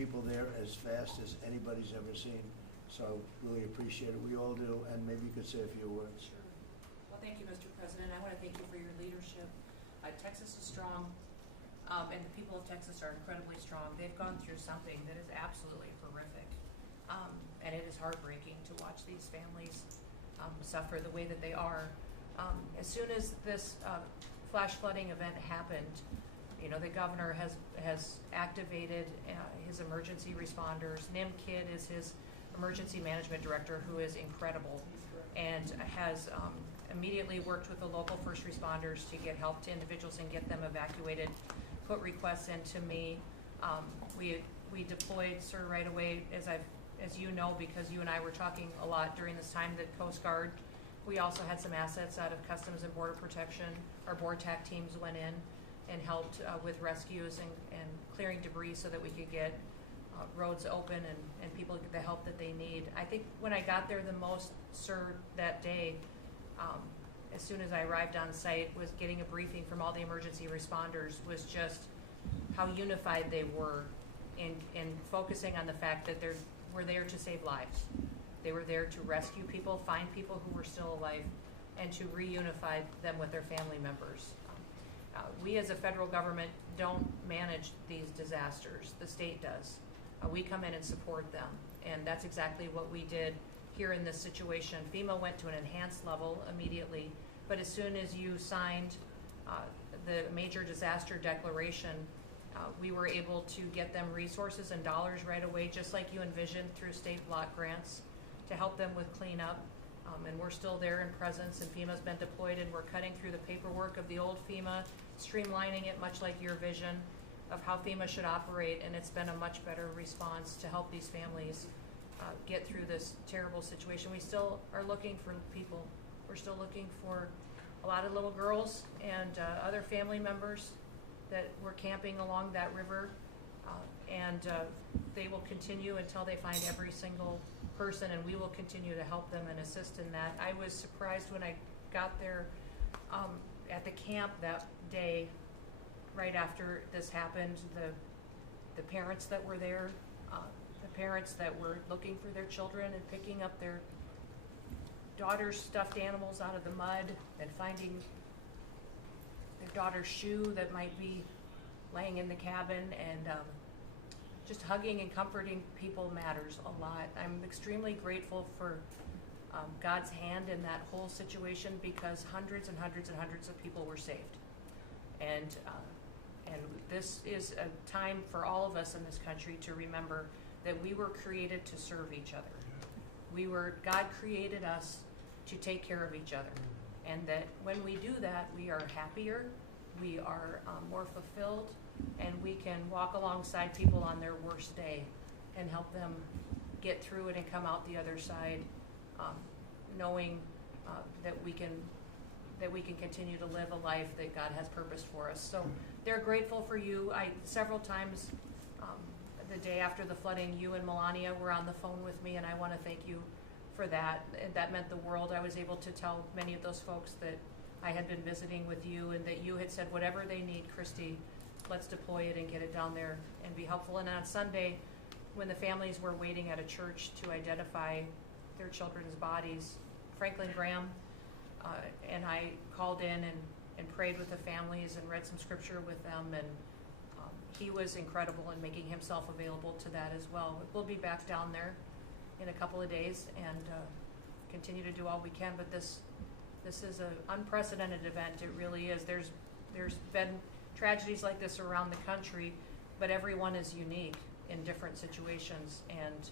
people there as fast as anybody's ever seen. So really appreciate it. We all do, and maybe you could say a few words. Sure. Well, thank you, Mr. President. I want to thank you for your leadership. Texas is strong, and the people of Texas are incredibly strong. They've gone through something that is absolutely horrific, and it is heartbreaking to watch these families suffer the way that they are. As soon as this flash flooding event happened, you know, the governor has activated his emergency responders. Nim Kidd is his emergency management director, who is incredible, and has immediately worked with the local first responders to get help to individuals and get them evacuated, put requests into me. We deployed, sir, right away, as you know, because you and I were talking a lot during this time, the Coast Guard. We also had some assets out of Customs and Border Protection. Our BORTAC teams went in and helped with rescues and clearing debris so that we could get roads open and people get the help that they need. I think when I got there the most, sir, that day, as soon as I arrived on site, was getting a briefing from all the emergency responders, was just how unified they were in focusing on the fact that we're there to save lives. They were there to rescue people, find people who were still alive, and to reunify them with their family members. We as a federal government don't manage these disasters. The state does. We come in and support them, and that's exactly what we did here in this situation. FEMA went to an enhanced level immediately, but as soon as you signed the major disaster declaration, we were able to get them resources and dollars right away, just like you envisioned, through state block grants to help them with cleanup. And we're still there in presence, and FEMA's been deployed, and we're cutting through the paperwork of the old FEMA, streamlining it much like your vision of how FEMA should operate, and it's been a much better response to help these families get through this terrible situation. We still are looking for people. We're still looking for a lot of little girls and other family members that were camping along that river, and they will continue until they find every single person, and we will continue to help them and assist in that. I was surprised when I got there at the camp that day, right after this happened, the parents that were there, the parents that were looking for their children and picking up their daughter's stuffed animals out of the mud and finding their daughter's shoe that might be laying in the cabin, and just hugging and comforting people matters a lot. I'm extremely grateful for God's hand in that whole situation, because hundreds and hundreds and hundreds of people were saved. And this is a time for all of us in this country to remember that we were created to serve each other. God created us to take care of each other. And that when we do that, we are happier, we are more fulfilled, and we can walk alongside people on their worst day and help them get through it and come out the other side, knowing that we can continue to live a life that God has purposed for us. So they're grateful for you. Several times the day after the flooding, you and Melania were on the phone with me, and I want to thank you for that. That meant the world. I was able to tell many of those folks that I had been visiting with you, and that you had said, whatever they need, Christy, let's deploy it and get it down there and be helpful. And on Sunday, when the families were waiting at a church to identify their children's bodies, Franklin Graham and I called in and prayed with the families and read some scripture with them, and he was incredible in making himself available to that as well. We'll be back down there in a couple of days and continue to do all we can, but this is an unprecedented event. It really is. There's been tragedies like this around the country, but everyone is unique in different situations, and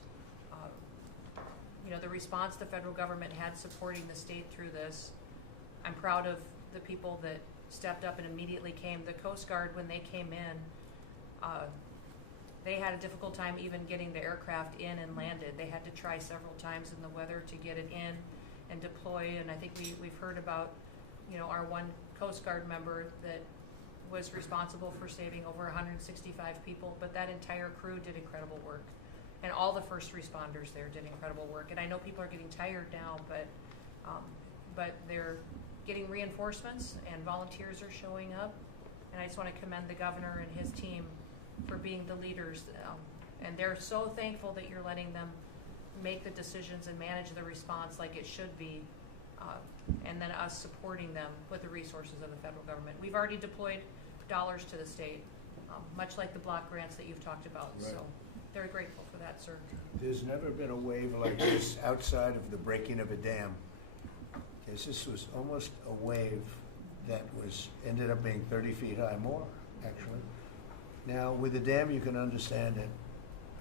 the response the federal government had supporting the state through this, I'm proud of the people that stepped up and immediately came. The Coast Guard, when they came in, they had a difficult time even getting the aircraft in and landed. They had to try several times in the weather to get it in and deploy, and I think we've heard about our one Coast Guard member that was responsible for saving over 165 people, but that entire crew did incredible work. And all the first responders there did incredible work. And I know people are getting tired now, but they're getting reinforcements, and volunteers are showing up. And I just want to commend the governor and his team for being the leaders. And they're so thankful that you're letting them make the decisions and manage the response like it should be, and then us supporting them with the resources of the federal government. We've already deployed dollars to the state, much like the block grants that you've talked about. Right. So they're grateful for that, sir. There's never been a wave like this outside of the breaking of a dam. Because this was almost a wave that ended up being 30 feet high, more actually. Now with the dam you can understand it,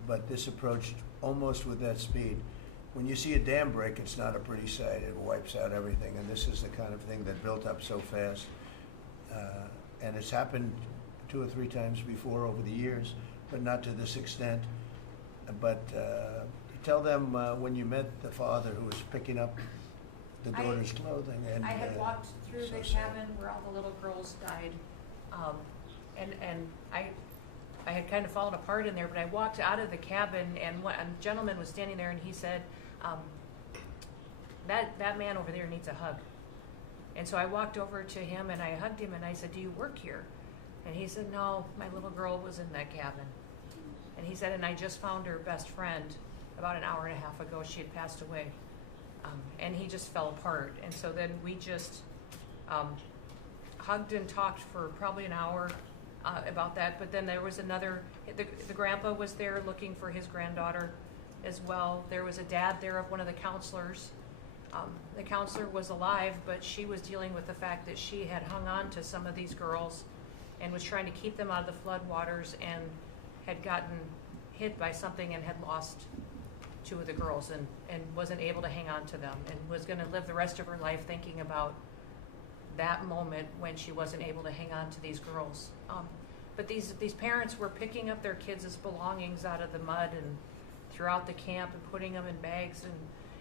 but this approached almost with that speed. When you see a dam break, it's not a pretty sight. It wipes out everything, and this is the kind of thing that built up so fast. And it's happened 2 or 3 times before over the years, but not to this extent. But tell them when you met the father who was picking up the daughter's clothing. And I had walked through so the sad. cabin where all the little girls died, and I had kind of fallen apart in there, but I walked out of the cabin, and a gentleman was standing there, and he said, that man over there needs a hug. And so I walked over to him, and I hugged him, and I said, do you work here? And he said, no, my little girl was in that cabin. And he said, and I just found her best friend about an hour and a half ago. She had passed away. And he just fell apart. And so then we just hugged and talked for probably an hour about that. But then there was the grandpa was there looking for his granddaughter as well. There was a dad there of one of the counselors. The counselor was alive, but she was dealing with the fact that she had hung on to some of these girls and was trying to keep them out of the floodwaters, and had gotten hit by something and had lost 2 of the girls, and wasn't able to hang on to them, and was going to live the rest of her life thinking about that moment when she wasn't able to hang on to these girls. But these parents were picking up their kids' belongings out of the mud and throughout the camp and putting them in bags,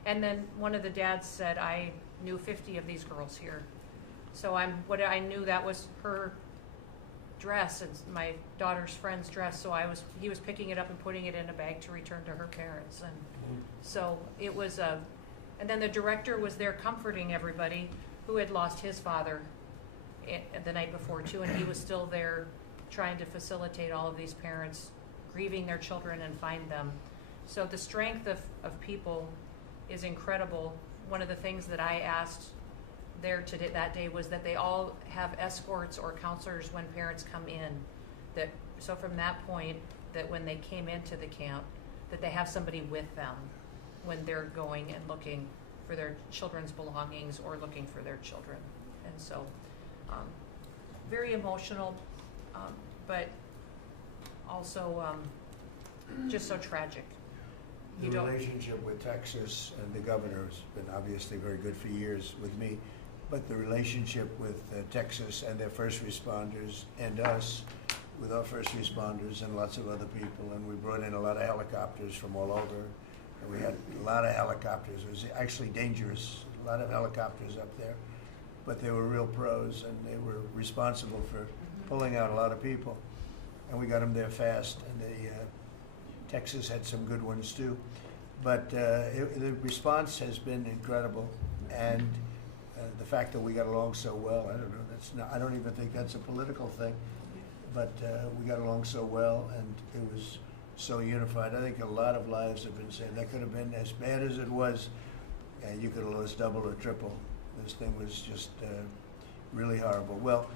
and then one of the dads said, I knew 50 of these girls here. So I knew that was her dress and my daughter's friend's dress, so he was picking it up and putting it in a bag to return to her parents. And so it was and then the director was there comforting everybody who had lost his father the night before too, and he was still there trying to facilitate all of these parents grieving their children and find them. So the strength of people is incredible. One of the things that I asked there that day was that they all have escorts or counselors when parents come in. So from that point, that when they came into the camp, that they have somebody with them when they're going and looking for their children's belongings or looking for their children. And so, very emotional, but also just so tragic. The relationship with Texas and the governor has been obviously very good for years with me, but the relationship with Texas and their first responders and us with our first responders and lots of other people, and we brought in a lot of helicopters from all over, and we had a lot of helicopters. It was actually dangerous, a lot of helicopters up there, but they were real pros, and they were responsible for pulling out a lot of people, and we got them there fast, and Texas had some good ones too, but the response has been incredible, and the fact that we got along so well, I don't even think that's a political thing, but we got along so well, and it was so unified. I think a lot of lives have been saved. That could have been as bad as it was, and you could have lost double or triple. This thing was just really horrible. Well,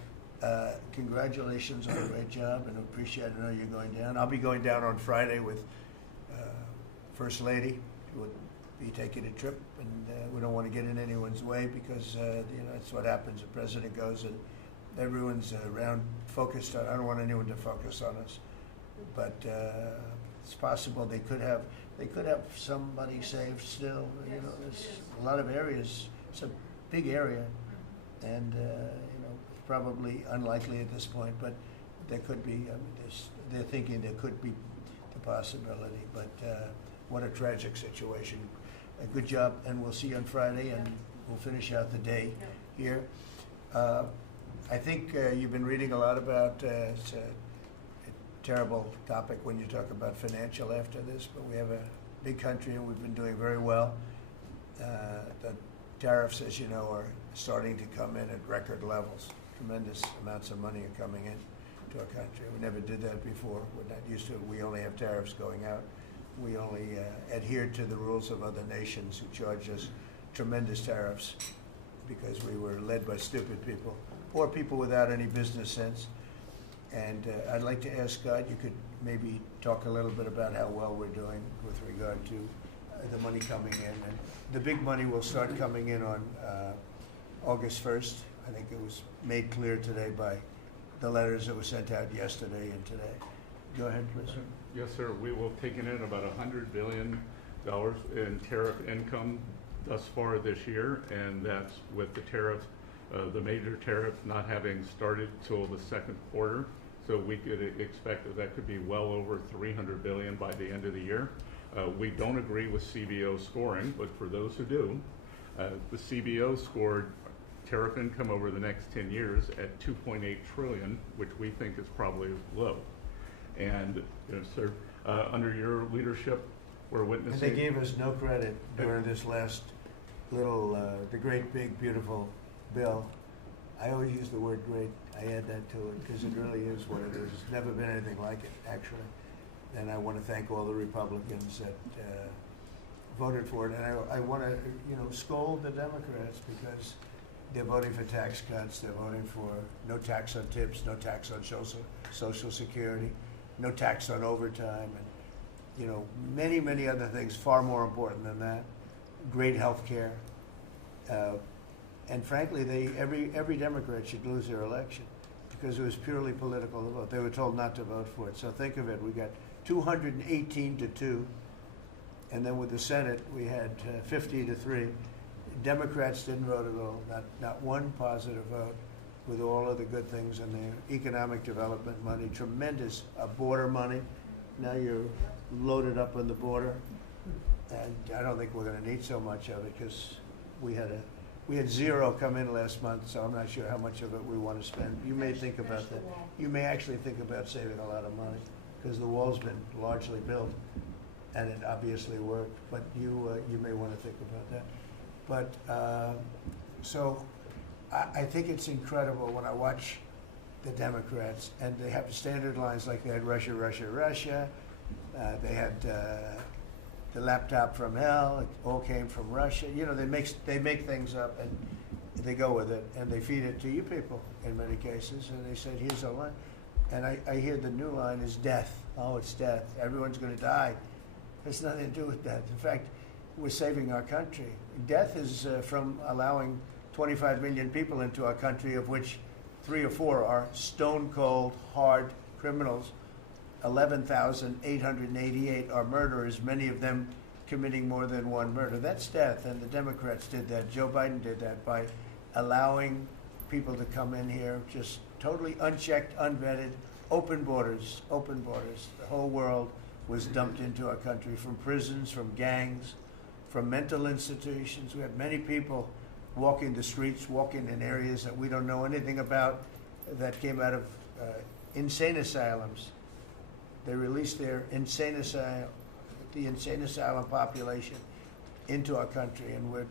congratulations on a great job, and appreciate it. I know you're going down. I'll be going down on Friday with First Lady, who will be taking a trip, and we don't want to get in anyone's way because that's what happens. The president goes and everyone's around focused on. I don't want anyone to focus on us, but it's possible they could have somebody saved still. Yes, There's a lot of areas. It's a big area, and probably unlikely at this point, but there could be. They're thinking there could be the possibility, but what a tragic situation. A good job, and we'll see you on Friday, and we'll finish out the day here. I think you've been reading a lot about, it's a terrible topic when you talk about financial after this, but we have a big country and we've been doing very well. The tariffs, as you know, are starting to come in at record levels. Tremendous amounts of money are coming in. to our country. We never did that before. We're not used to it. We only have tariffs going out. We only adhere to the rules of other nations who charge us tremendous tariffs because we were led by stupid people or people without any business sense. And I'd like to ask Scott, you could maybe talk a little bit about how well we're doing with regard to the money coming in. And the big money will start coming in on August 1st. I think it was made clear today by the letters that were sent out yesterday and today. Go ahead, please. Yes, sir. We will take in about $100 billion in tariff income thus far this year, and that's with the tariff, the major tariff not having started till the second quarter. So we could expect that could be well over $300 billion by the end of the year. We don't agree with CBO scoring, but for those who do, the CBO scored tariff income over the next 10 years at $2.8 trillion, which we think is probably low. And sir, under your leadership, we're witnessing. And they gave us no credit during this last little, the great, big, beautiful bill. I always use the word great. I add that to it because it really is what it is. It's never been anything like it, actually. And I want to thank all the Republicans that voted for it. And I want to, scold the Democrats because they're voting for tax cuts. They're voting for no tax on tips, no tax on Social Security, no tax on overtime, and many, many other things far more important than that. Great health care. And frankly, every Democrat should lose their election because it was purely political to vote. They were told not to vote for it. So think of it. We got 218 to 2. And then with the Senate, we had 50 to 3. Democrats didn't vote at all, not one positive vote, with all of the good things in there. Economic development money, tremendous border money. Now you're loaded up on the border. And I don't think we're going to need so much of it because we had zero come in last month, so I'm not sure how much of it we want to spend. You may think about that. You may actually think about saving a lot of money because the wall's been largely built and it obviously worked, but you may want to think about that. But so I think it's incredible when I watch the Democrats and they have standard lines like they had Russia, Russia, Russia. They had the laptop from hell. It all came from Russia. They make things up and they go with it and they feed it to you people in many cases. And they said, here's a line. And I hear the new line is death. Oh, it's death. Everyone's going to die. It's nothing to do with death. In fact, we're saving our country. Death is from allowing 25 million people into our country, of which 3 or 4 are stone cold, hard criminals. 11,888 are murderers, many of them committing more than one murder. That's death, and the Democrats did that. Joe Biden did that by allowing people to come in here just totally unchecked, unvetted, open borders, open borders. The whole world was dumped into our country from prisons, from gangs, from mental institutions. We have many people walking the streets, walking in areas that we don't know anything about that came out of insane asylums. They released their insane asylum population into our country, and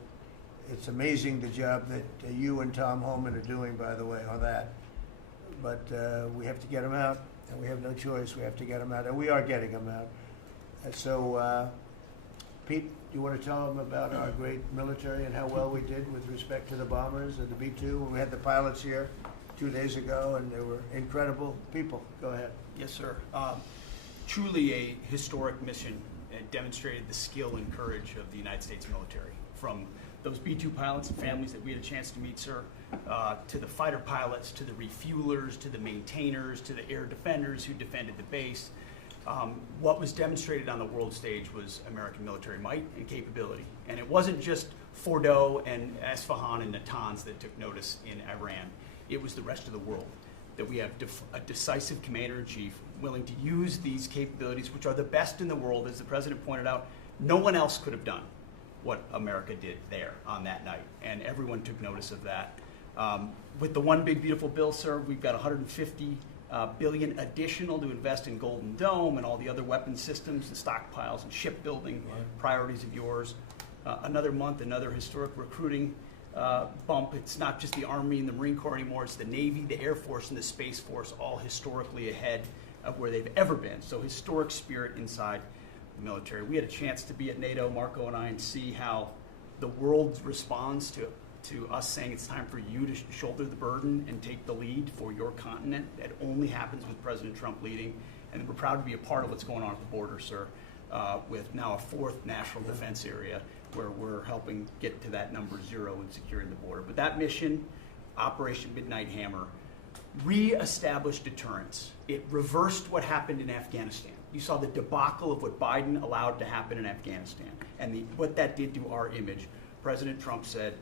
it's amazing the job that you and Tom Homan are doing, by the way, on that. But we have to get them out, and we have no choice. We have to get them out, and we are getting them out. And so, Pete, you want to tell them about our great military and how well we did with respect to the bombers and the B-2? We had the pilots here 2 days ago, and they were incredible people. Go ahead. Yes, sir. Truly a historic mission. It demonstrated the skill and courage of the United States military. From those B-2 pilots and families that we had a chance to meet, sir, to the fighter pilots, to the refuelers, to the maintainers, to the air defenders who defended the base. What was demonstrated on the world stage was American military might and capability. And it wasn't just Fordo and Esfahan and Natanz that took notice in Iran. It was the rest of the world, that we have a decisive commander-in-chief willing to use these capabilities, which are the best in the world. As the president pointed out, no one else could have done what America did there on that night, and everyone took notice of that. With the One Big Beautiful Bill, sir, we've got $150 billion additional to invest in Golden Dome and all the other weapons systems and stockpiles and shipbuilding priorities of yours. Another month, another historic recruiting bump. It's not just the Army and the Marine Corps anymore. It's the Navy, the Air Force, and the Space Force, all historically ahead of where they've ever been. So historic spirit inside the military. We had a chance to be at NATO, Marco and I, and see how the world responds to us saying it's time for you to shoulder the burden and take the lead for your continent. That only happens with President Trump leading. And we're proud to be a part of what's going on at the border, sir, with now a fourth national defense area where we're helping get to that number 0 and securing the border. But that mission, Operation Midnight Hammer, re-established deterrence. It reversed what happened in Afghanistan. You saw the debacle of what Biden allowed to happen in Afghanistan and what that did to our image. President Trump said,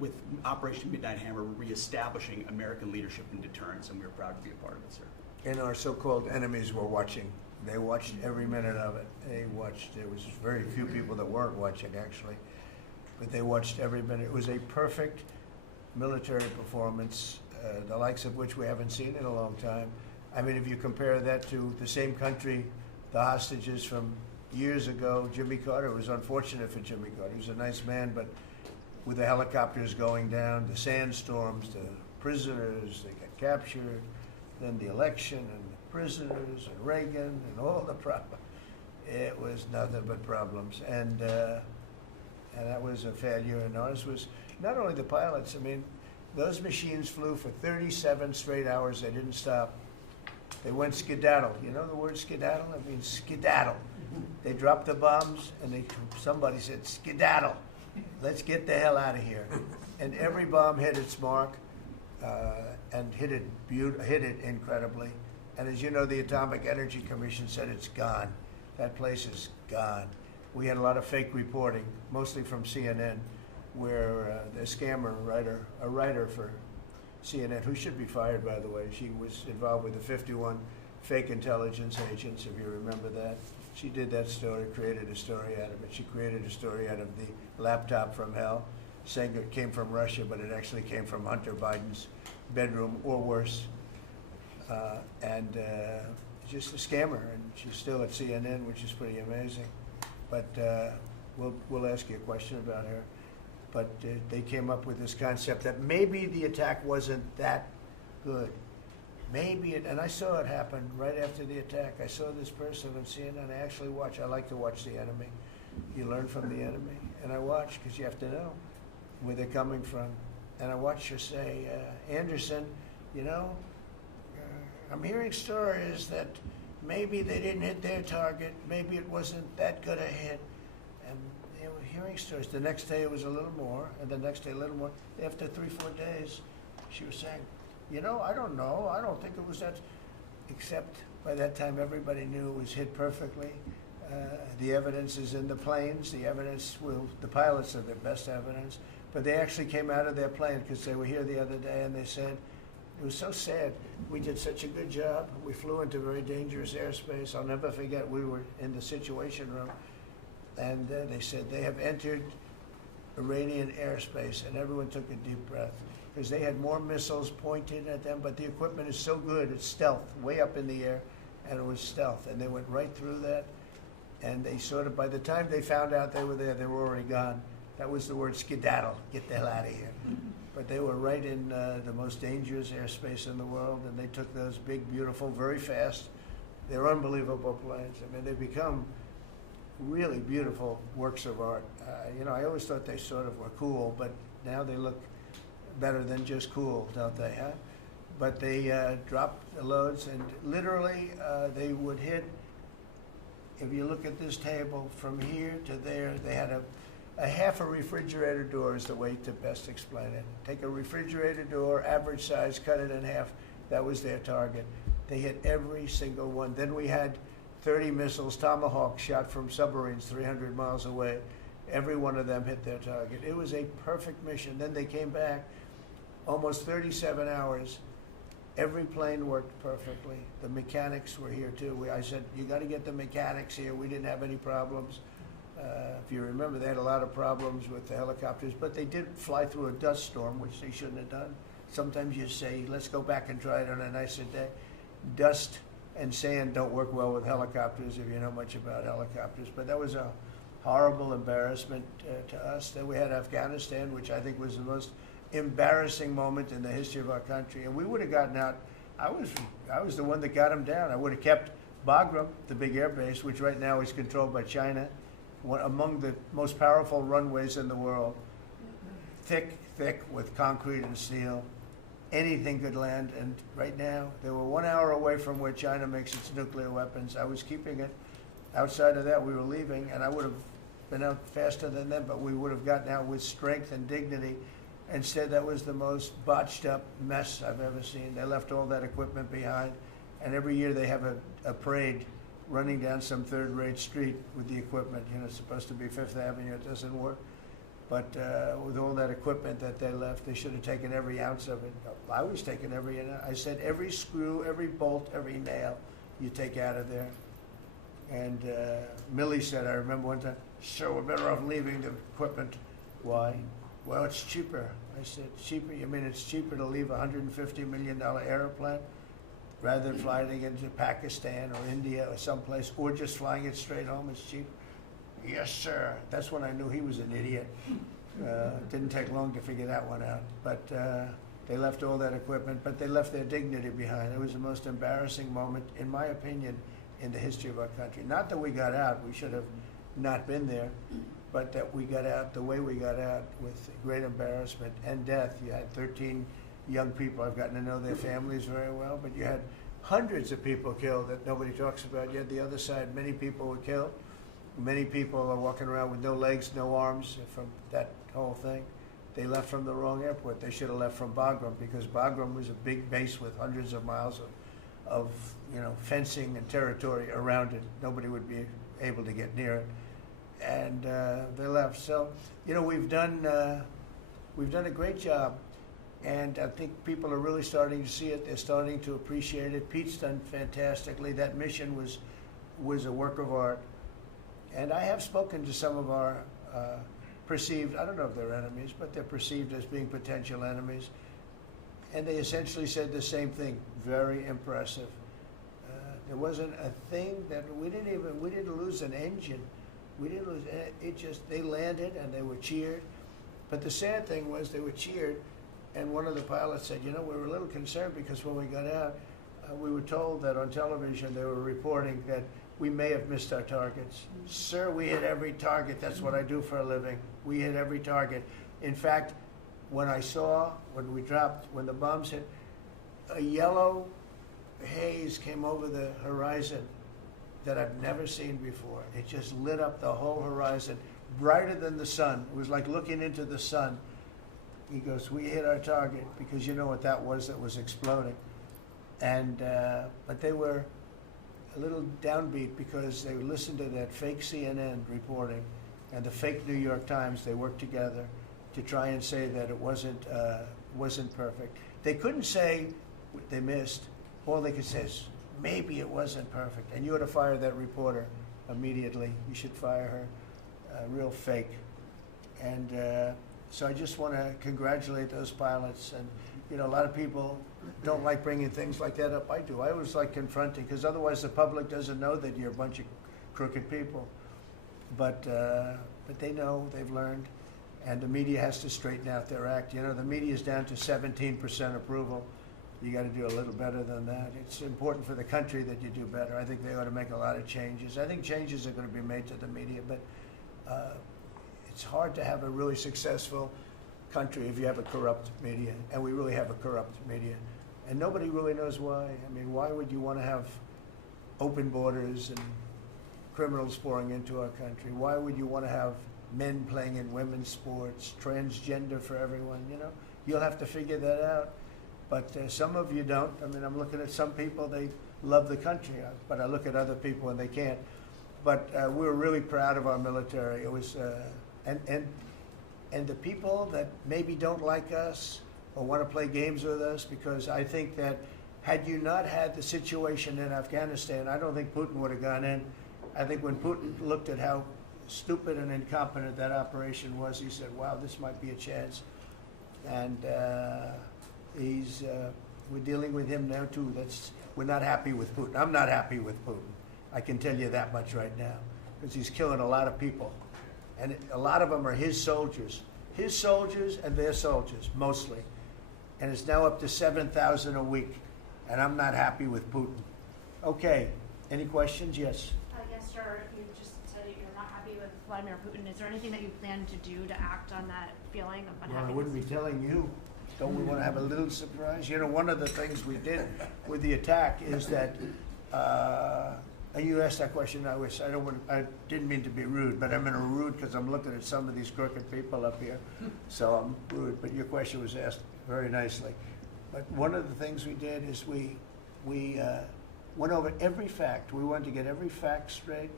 with Operation Midnight Hammer, we're reestablishing American leadership and deterrence, and we're proud to be a part of it, sir. And our so-called enemies were watching. They watched every minute of it. They watched. There was very few people that weren't watching, actually, but they watched every minute. It was a perfect military performance, the likes of which we haven't seen in a long time. I mean, if you compare that to the same country, the hostages from years ago, Jimmy Carter, it was unfortunate for Jimmy Carter. He was a nice man, but with the helicopters going down, the sandstorms, the prisoners, they got captured, then the election and the prisoners and Reagan and all the problems. It was nothing but problems. And that was a failure. And ours was not only the pilots. I mean, those machines flew for 37 straight hours. They didn't stop. They went skedaddle. You know the word skedaddle? It means skedaddle. They dropped the bombs, and somebody said, skedaddle. Let's get the hell out of here. And every bomb hit its mark and hit it incredibly. And as you know, the Atomic Energy Commission said it's gone. That place is gone. We had a lot of fake reporting, mostly from CNN, where the scammer writer, a writer for CNN, who should be fired, by the way, she was involved with the 51 fake intelligence agents, if you remember that. She did that story, created a story out of it. She created a story out of the laptop from hell, saying it came from Russia, but it actually came from Hunter Biden's bedroom, or worse. Just a scammer, and she's still at CNN, which is pretty amazing. But we'll ask you a question about her. But they came up with this concept that maybe the attack wasn't that good. Maybe it, and I saw it happen right after the attack. I saw this person on CNN. I like to watch the enemy. You learn from the enemy. And I watch because you have to know where they're coming from. And I watched her say, Anderson, you know, I'm hearing stories that maybe they didn't hit their target. Maybe it wasn't that good a hit. And they were hearing stories. The next day it was a little more, and the next day a little more. After 3-4 days, she was saying, you know, I don't know. I don't think it was that. Except by that time, everybody knew it was hit perfectly. The evidence is in the planes. The pilots are their best evidence. But they actually came out of their plane because they were here the other day, and they said, it was so sad. We did such a good job. We flew into very dangerous airspace. I'll never forget, we were in the Situation Room, and they said they have entered Iranian airspace, and everyone took a deep breath because they had more missiles pointed at them, but the equipment is so good, it's stealth, way up in the air, and it was stealth, and they went right through that, and they sort of, by the time they found out they were there, they were already gone. That was the word skedaddle, get the hell out of here. But they were right in the most dangerous airspace in the world, and they took those big, beautiful, very fast, they're unbelievable planes. I mean, they become really beautiful works of art. You know, I always thought they sort of were cool, but now they look better than just cool, don't they, huh? But they dropped the loads, and literally they would hit, if you look at this table, from here to there, they had a half a refrigerator door is the way to best explain it. Take a refrigerator door, average size, cut it in half. That was their target. They hit every single one. Then we had 30 missiles, Tomahawk, shot from submarines 300 miles away. Every one of them hit their target. It was a perfect mission. Then they came back, almost 37 hours. Every plane worked perfectly. The mechanics were here too. I said, you got to get the mechanics here. We didn't have any problems. If you remember, they had a lot of problems with the helicopters, but they did fly through a dust storm, which they shouldn't have done. Sometimes you say, let's go back and try it on a nicer day. Dust and sand don't work well with helicopters if you know much about helicopters, but that was a horrible embarrassment to us. Then we had Afghanistan, which I think was the most embarrassing moment in the history of our country. And we would have gotten out. I was the one that got them down. I would have kept Bagram, the big air base, which right now is controlled by China, one among the most powerful runways in the world, thick with concrete and steel. Anything could land, and right now they were 1 hour away from where China makes its nuclear weapons. I was keeping it. Outside of that, we were leaving, and I would have been out faster than them, but we would have gotten out with strength and dignity. Instead, that was the most botched up mess I've ever seen. They left all that equipment behind, and every year they have a parade running down some third-rate street with the equipment. You know, it's supposed to be Fifth Avenue. It doesn't work. But with all that equipment that they left, they should have taken every ounce of it. I was taking every ounce. I said every screw, every bolt, every nail you take out of there. And Millie said, I remember one time, sir, we're better off leaving the equipment. Why? Well, it's cheaper. I said, cheaper? You mean it's cheaper to leave a $150 million airplane rather than flying it into Pakistan or India or someplace, or just flying it straight home? It's cheaper. Yes, sir. That's when I knew he was an idiot. Didn't take long to figure that one out. But they left all that equipment, but they left their dignity behind. It was the most embarrassing moment, in my opinion, in the history of our country. Not that we got out. We should have not been there. But that we got out the way we got out, with great embarrassment and death. You had 13 young people. I've gotten to know their families very well, but you had hundreds of people killed that nobody talks about. You had the other side. Many people were killed. Many people are walking around with no legs, no arms from that whole thing. They left from the wrong airport. They should have left from Bagram, because Bagram was a big base with hundreds of miles of fencing and territory around it. Nobody would be able to get near it. And they left. So, we've done a great job, and I think people are really starting to see it. They're starting to appreciate it. Pete's done fantastically. That mission was a work of art. And I have spoken to some of our perceived, I don't know if they're enemies, but they're perceived as being potential enemies. And they essentially said the same thing. Very impressive. There wasn't a thing that we didn't lose an engine. We didn't lose it. They landed and they were cheered. But the sad thing was they were cheered, and one of the pilots said, we were a little concerned because when we got out, we were told that on television they were reporting that we may have missed our targets. Sir, we hit every target. That's what I do for a living. We hit every target. In fact, when the bombs hit, a yellow haze came over the horizon that I've never seen before. It just lit up the whole horizon, brighter than the sun. It was like looking into the sun. He goes, we hit our target, because you know what that was exploding. And but they were a little downbeat because they listened to that fake CNN reporting and the fake New York Times. They worked together to try and say that it wasn't perfect. They couldn't say they missed. All they could say is, maybe it wasn't perfect. And you ought to fire that reporter immediately. You should fire her. Real fake. And so I just want to congratulate those pilots. And, a lot of people don't like bringing things like that up. I do. I always like confronting, because otherwise the public doesn't know that you're a bunch of crooked people. But they know, they've learned. And the media has to straighten out their act. The media is down to 17% approval. You got to do a little better than that. It's important for the country that you do better. I think they ought to make a lot of changes. I think changes are going to be made to the media, but it's hard to have a really successful country if you have a corrupt media, and we really have a corrupt media. And nobody really knows why. I mean, why would you want to have open borders and criminals pouring into our country? Why would you want to have men playing in women's sports, transgender for everyone? You'll have to figure that out. But some of you don't. I mean, I'm looking at some people, they love the country, but I look at other people and they can't. But we were really proud of our military. It was, and the people that maybe don't like us or want to play games with us, because I think that had you not had the situation in Afghanistan, I don't think Putin would have gone in. I think when Putin looked at how stupid and incompetent that operation was, he said, wow, this might be a chance. And we're dealing with him now too. We're not happy with Putin. I'm not happy with Putin. I can tell you that much right now, because he's killing a lot of people. And a lot of them are his soldiers and their soldiers, mostly. And it's now up to 7,000 a week, and I'm not happy with Putin. Okay, any questions? Yes. Yes, sir. You just said that you're not happy with Vladimir Putin. Is there anything that you plan to do to act on that feeling of Well, I unhappiness? wouldn't be telling you. Don't we want to have a little surprise? You know, one of the things we did with the attack is that, and you asked that question, I didn't mean to be rude, but I'm in a rude because I'm looking at some of these crooked people up here, so I'm rude, but your question was asked very nicely. But one of the things we did is we went over every fact. We wanted to get every fact straight.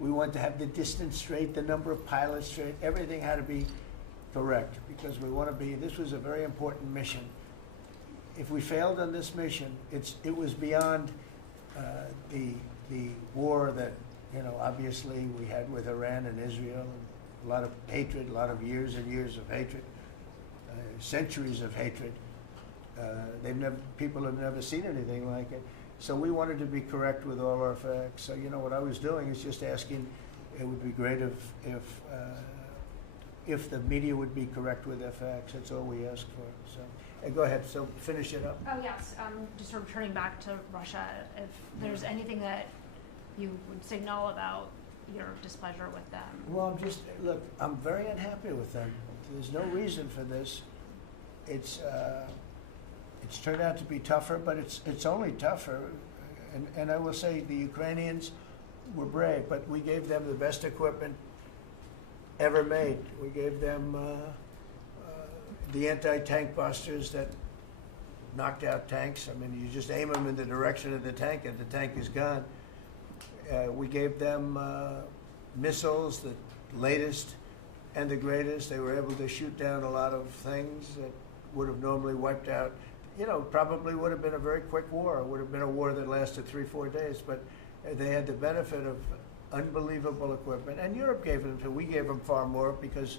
We wanted to have the distance straight, the number of pilots straight. Everything had to be correct because we want to be, this was a very important mission. If we failed on this mission, it was beyond the war that, you know, obviously we had with Iran and Israel, and a lot of hatred, a lot of years and years of hatred, centuries of hatred. People have never seen anything like it. So we wanted to be correct with all our facts. So, you know, what I was doing is just asking, it would be great if the media would be correct with their facts. That's all we ask for. So, go ahead. So finish it up. Oh, yes. Just sort of turning back to Russia, if there's anything that you would signal about your displeasure with them. Well, look, I'm very unhappy with them. There's no reason for this. It's turned out to be tougher, but it's only tougher. And I will say the Ukrainians were brave, but we gave them the best equipment ever made. We gave them the anti-tank busters that knocked out tanks. I mean, you just aim them in the direction of the tank and the tank is gone. We gave them missiles, the latest and the greatest. They were able to shoot down a lot of things that would have normally wiped out. You know, probably would have been a very quick war. It would have been a war that lasted 3-4 days, but they had the benefit of unbelievable equipment. And Europe gave them to. We gave them far more because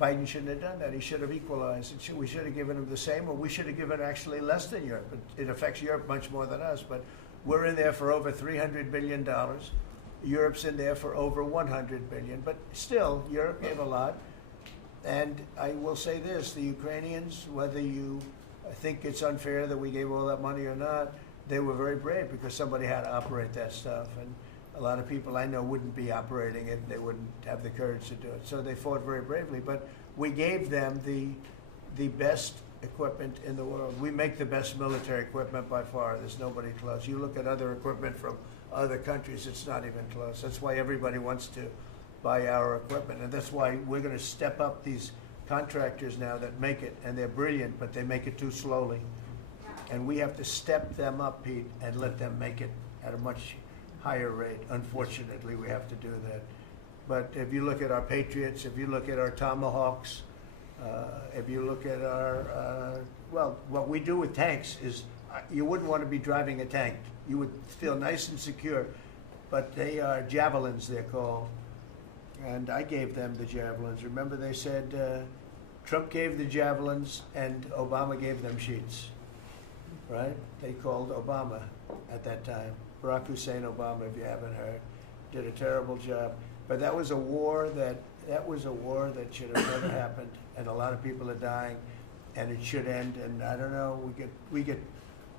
Biden shouldn't have done that. He should have equalized. We should have given him the same, or we should have given actually less than Europe. It affects Europe much more than us, but we're in there for over $300 billion. Europe's in there for over $100 billion, but still, Europe gave a lot. And I will say this, the Ukrainians, whether you think it's unfair that we gave all that money or not, they were very brave because somebody had to operate that stuff. And a lot of people I know wouldn't be operating it. They wouldn't have the courage to do it. So they fought very bravely. But we gave them the best equipment in the world. We make the best military equipment by far. There's nobody close. You look at other equipment from other countries, it's not even close. That's why everybody wants to buy our equipment. And that's why we're going to step up these contractors now that make it, and they're brilliant, but they make it too slowly. And we have to step them up, Pete, and let them make it at a much higher rate. Unfortunately, we have to do that. But if you look at our Patriots, if you look at our Tomahawks, if you look at our, well, what we do with tanks is, you wouldn't want to be driving a tank. You would feel nice and secure, but they are javelins, they're called. And I gave them the javelins. Remember they said Trump gave the javelins and Obama gave them sheets, right? They called Obama at that time. Barack Hussein Obama, if you haven't heard, did a terrible job. But that was a war that should have never happened, and a lot of people are dying, and it should end. And I don't know, we get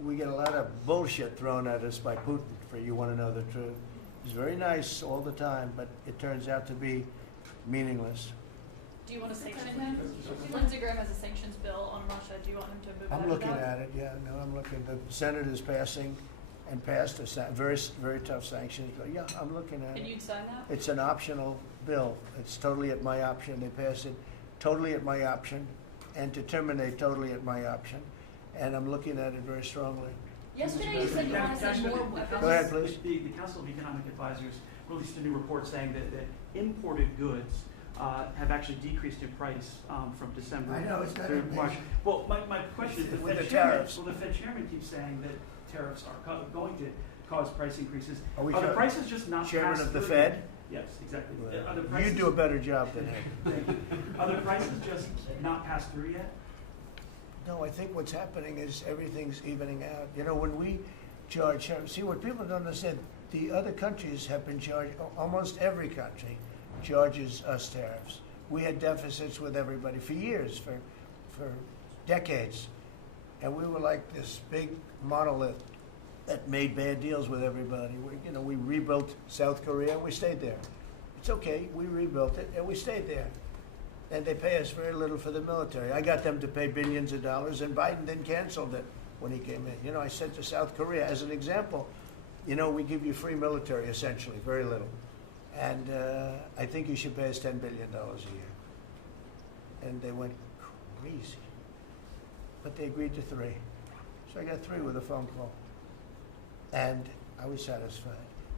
a lot of bullshit thrown at us by Putin. For you want to know the truth. He's very nice all the time, but it turns out to be meaningless. Do you want a sanctions plan? Lindsey Graham has a sanctions bill on Russia. Do you want him to move I'm ahead with looking that? at it, yeah, no, I'm looking. The Senate is passing and passed a very, very tough sanctions bill. Yeah, I'm looking at it. And you'd sign that? It's an optional bill. It's totally at my option. They passed it totally at my option and to terminate totally at my option. And I'm looking at it very strongly. Yesterday you said you want to send more weapons. Go ahead, please. The Council of Economic Advisors released a new report saying that imported goods have actually decreased in price from December I know, it's not through March. amazing. Well, my question is, With the Chairman, tariffs. well, the Fed chairman keeps saying that tariffs are going to cause price increases. Are we Are the sure? prices just not Chairman passed of the through? Fed? Yes, exactly. Well, Are the you prices, do a better job than him. Thank you. Are the prices just not passed through yet? No, I think what's happening is everything's evening out. You know, when we charge, see what people don't understand, the other countries have been charged, almost every country charges us tariffs. We had deficits with everybody for years, for decades. And we were like this big monolith that made bad deals with everybody. We rebuilt South Korea and we stayed there. It's okay, we rebuilt it and we stayed there. And they pay us very little for the military. I got them to pay billions of dollars, and Biden then canceled it when he came in. I said to South Korea, as an example, we give you free military, essentially, very little. And I think you should pay us $10 billion a year. And they went crazy. But they agreed to 3. So I got 3 with a phone call. And I was satisfied.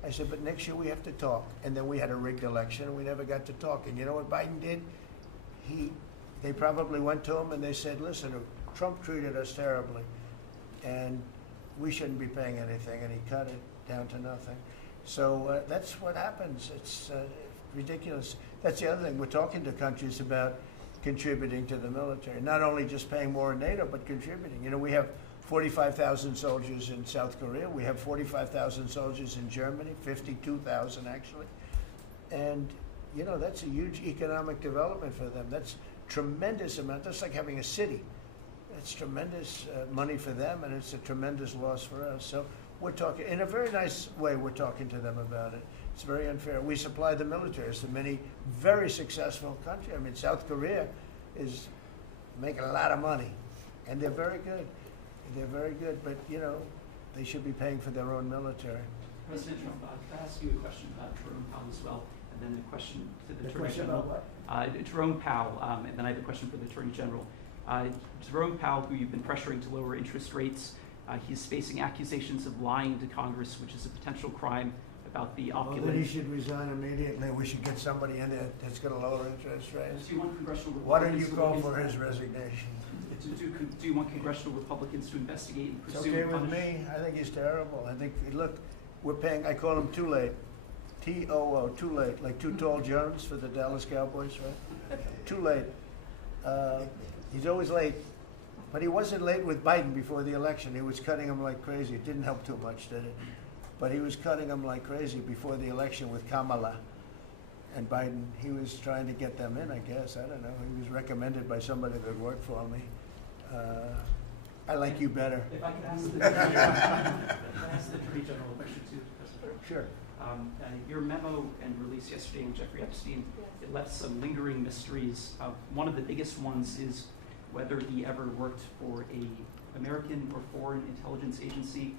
I said, but next year we have to talk. And then we had a rigged election, and we never got to talk. And you know what Biden did? They probably went to him and they said, listen, Trump treated us terribly, and we shouldn't be paying anything, and he cut it down to nothing. So that's what happens. It's ridiculous. That's the other thing. We're talking to countries about contributing to the military, not only just paying more in NATO, but contributing. We have 45,000 soldiers in South Korea. We have 45,000 soldiers in Germany, 52,000 actually. And that's a huge economic development for them. That's tremendous amount. That's like having a city. It's tremendous money for them, and it's a tremendous loss for us. So we're talking, in a very nice way, we're talking to them about it. It's very unfair. We supply the militaries to many very successful countries. I mean, South Korea is making a lot of money, and they're very good. They're very good, but, they should be paying for their own military. President Trump, could I ask you a question about Jerome Powell as well? And then a question to the Attorney question General. about what? Jerome Powell, and then I have a question for the Attorney General. Jerome Powell, who you've been pressuring to lower interest rates, he's facing accusations of lying to Congress, which is a potential crime about the opulent. Well, then he should resign immediately. We should get somebody in there that's going to lower interest rates. Do you want congressional Republicans? Why don't you call for his resignation? Do you want congressional Republicans to investigate and It's pursue okay and with punish? me. I think he's terrible. I think, look, we're paying, I call him Too Late. T-O-O, Too Late, like Too Tall Jones for the Dallas Cowboys, right? Too late. He's always late. But he wasn't late with Biden before the election. He was cutting him like crazy. It didn't help too much, did it? But he was cutting him like crazy before the election with Kamala and Biden. He was trying to get them in, I guess. I don't know. He was recommended by somebody that worked for me. I like you better. If I could ask the Attorney General a question too, President Trump. Sure. Your memo and release yesterday on Jeffrey Epstein, it left some lingering mysteries. One of the biggest ones is whether he ever worked for a American or foreign intelligence agency.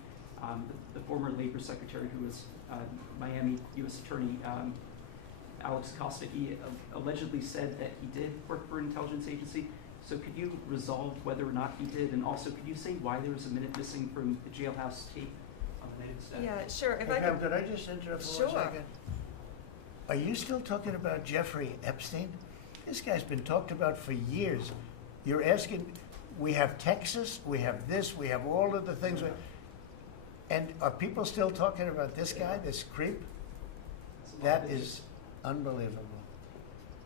The former Labor Secretary, who was Miami U.S. Attorney Alex Acosta, he allegedly said that he did work for an intelligence agency. So could you resolve whether or not he did? And also, could you say why there was a minute missing from the jailhouse tape on the night of the Yeah, sure. If Hey, I Pam, could, could I just interrupt for Sure. 1 second? Are you still talking about Jeffrey Epstein? This guy's been talked about for years. You're asking, we have Texas, we have this, we have all of the things. And are people still talking about this guy, this creep? That is unbelievable.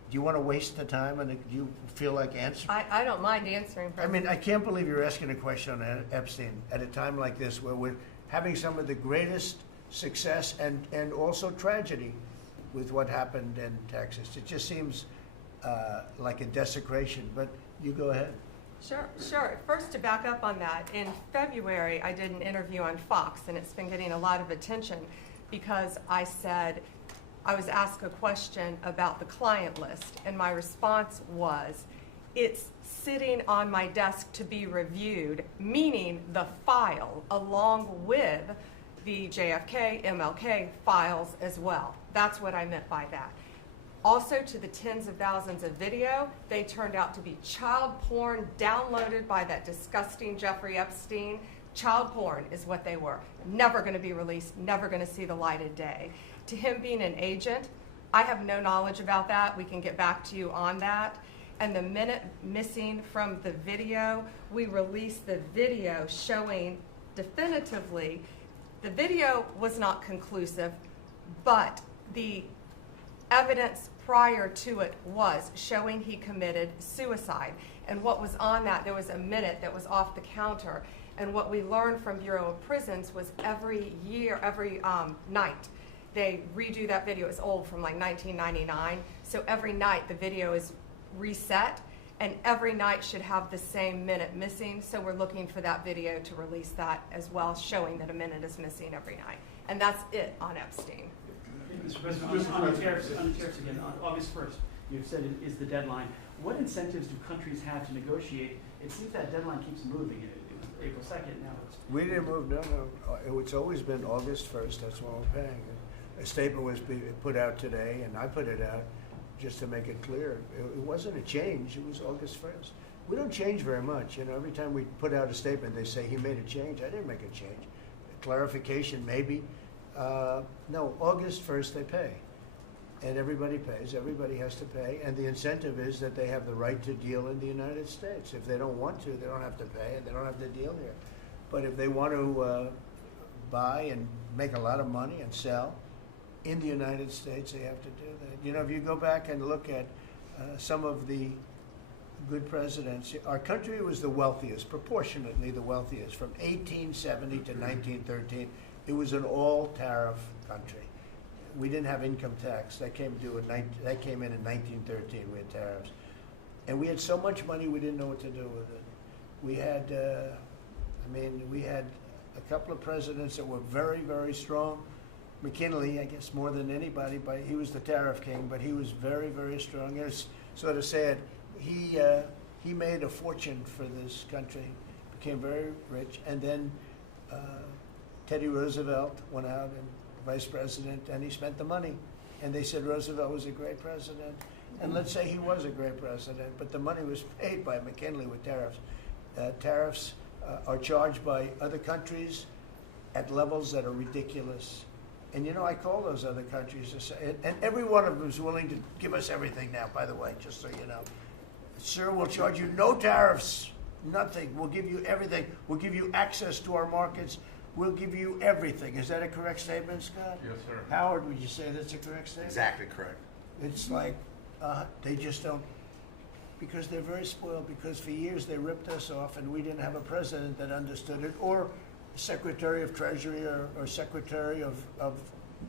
Do you want to waste the time, and do you feel like answering? I don't mind answering. I mean, I can't believe you're asking a question on Epstein at a time like this, where we're having some of the greatest success and also tragedy with what happened in Texas. It just seems like a desecration, but you go ahead. Sure. First, to back up on that, in February, I did an interview on Fox, and it's been getting a lot of attention because I was asked a question about the client list, and my response was, it's sitting on my desk to be reviewed, meaning the file, along with the JFK, MLK files as well. That's what I meant by that. Also, to the tens of thousands of video, they turned out to be child porn downloaded by that disgusting Jeffrey Epstein. Child porn is what they were. Never going to be released, never going to see the light of day. To him being an agent, I have no knowledge about that. We can get back to you on that. And the minute missing from the video, we released the video showing definitively the video was not conclusive, but the evidence prior to it was showing he committed suicide. And what was on that, there was a minute that was off the counter. And what we learned from Bureau of Prisons was every night, they redo that video. It's old, from like 1999. So every night the video is reset, and every night should have the same minute missing. So we're looking for that video to release that as well, showing that a minute is missing every night. And that's it on Epstein. Mr. President, on the tariffs again, on August 1st, you've said it is the deadline. What incentives do countries have to negotiate? It seems that deadline keeps moving. It was April 2nd, now it's... We didn't move, no. It's always been August 1st, that's when we're paying. A statement was put out today, and I put it out just to make it clear. It wasn't a change, it was August 1st. We don't change very much. Every time we put out a statement, they say he made a change. I didn't make a change. Clarification, maybe. No, August 1st they pay. And everybody pays, everybody has to pay, and the incentive is that they have the right to deal in the United States. If they don't want to, they don't have to pay, and they don't have to deal here. But if they want to buy and make a lot of money and sell in the United States, they have to do that. If you go back and look at some of the good presidents, our country was the wealthiest, proportionately the wealthiest, from 1870 to 1913. It was an all-tariff country. We didn't have income tax. That came in 1913. We had tariffs. And we had so much money we didn't know what to do with it. We had, we had a couple of presidents that were very, very strong. McKinley, I guess more than anybody, but he was the tariff king, but he was very, very strong. It's sort of sad. He made a fortune for this country, became very rich, and then Teddy Roosevelt went out and vice president, and he spent the money. And they said Roosevelt was a great president. And let's say he was a great president, but the money was paid by McKinley with tariffs. Tariffs are charged by other countries at levels that are ridiculous. And I call those other countries, and every one of them is willing to give us everything now, by the way, just so you know. Sir, we'll charge you no tariffs, nothing. We'll give you everything. We'll give you access to our markets. We'll give you everything. Is that a correct statement, Scott? Yes, sir. Howard, would you say that's a correct statement? Exactly correct. It's like they just don't, because they're very spoiled, because for years they ripped us off and we didn't have a president that understood it, or Secretary of Treasury or Secretary of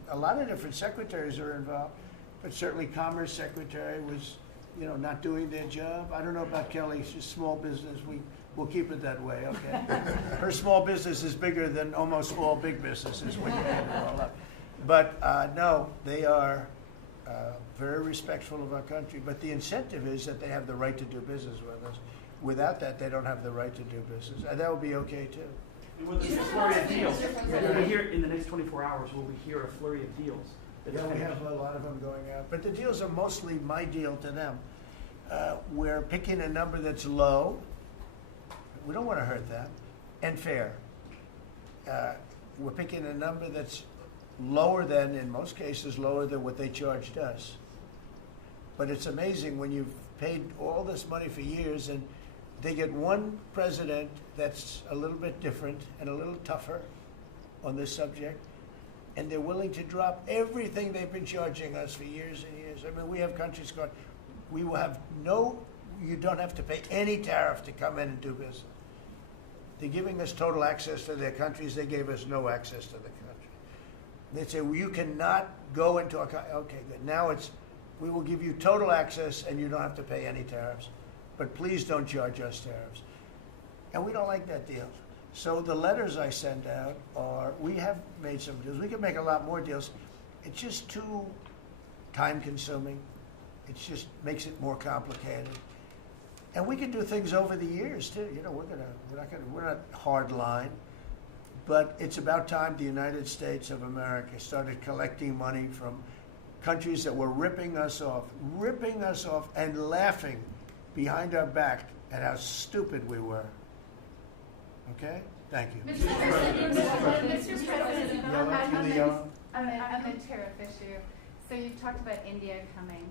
a lot of different secretaries are involved, but certainly Commerce Secretary was, not doing their job. I don't know about Kelly, she's small business. We'll keep it that way, okay? Her small business is bigger than almost all big businesses when you add it all up. But no, they are very respectful of our country. But the incentive is that they have the right to do business with us. Without that, they don't have the right to do business. And that would be okay, too. And with the flurry of deals, will we hear in the next 24 hours, will we hear a flurry of deals? Yeah, we have a lot of them going out. But the deals are mostly my deal to them. We're picking a number that's low. We don't want to hurt them, and fair. We're picking a number that's lower than, in most cases, lower than what they charged us. But it's amazing when you've paid all this money for years and they get one president that's a little bit different and a little tougher on this subject, and they're willing to drop everything they've been charging us for years and years. We have countries going, you don't have to pay any tariff to come in and do business. They're giving us total access to their countries. They gave us no access to the country. They'd say, well, you cannot go into our country. Okay, good. Now we will give you total access and you don't have to pay any tariffs. But please don't charge us tariffs. And we don't like that deal. So the letters I send out we have made some deals. We can make a lot more deals. It's just too time consuming. It just makes it more complicated. And we can do things over the years too. We're not hard line, but it's about time the United States of America started collecting money from countries that were ripping us off and laughing behind our back at how stupid we were. Okay? Thank you. Mr. President, on the tariff issue, so you talked about India coming.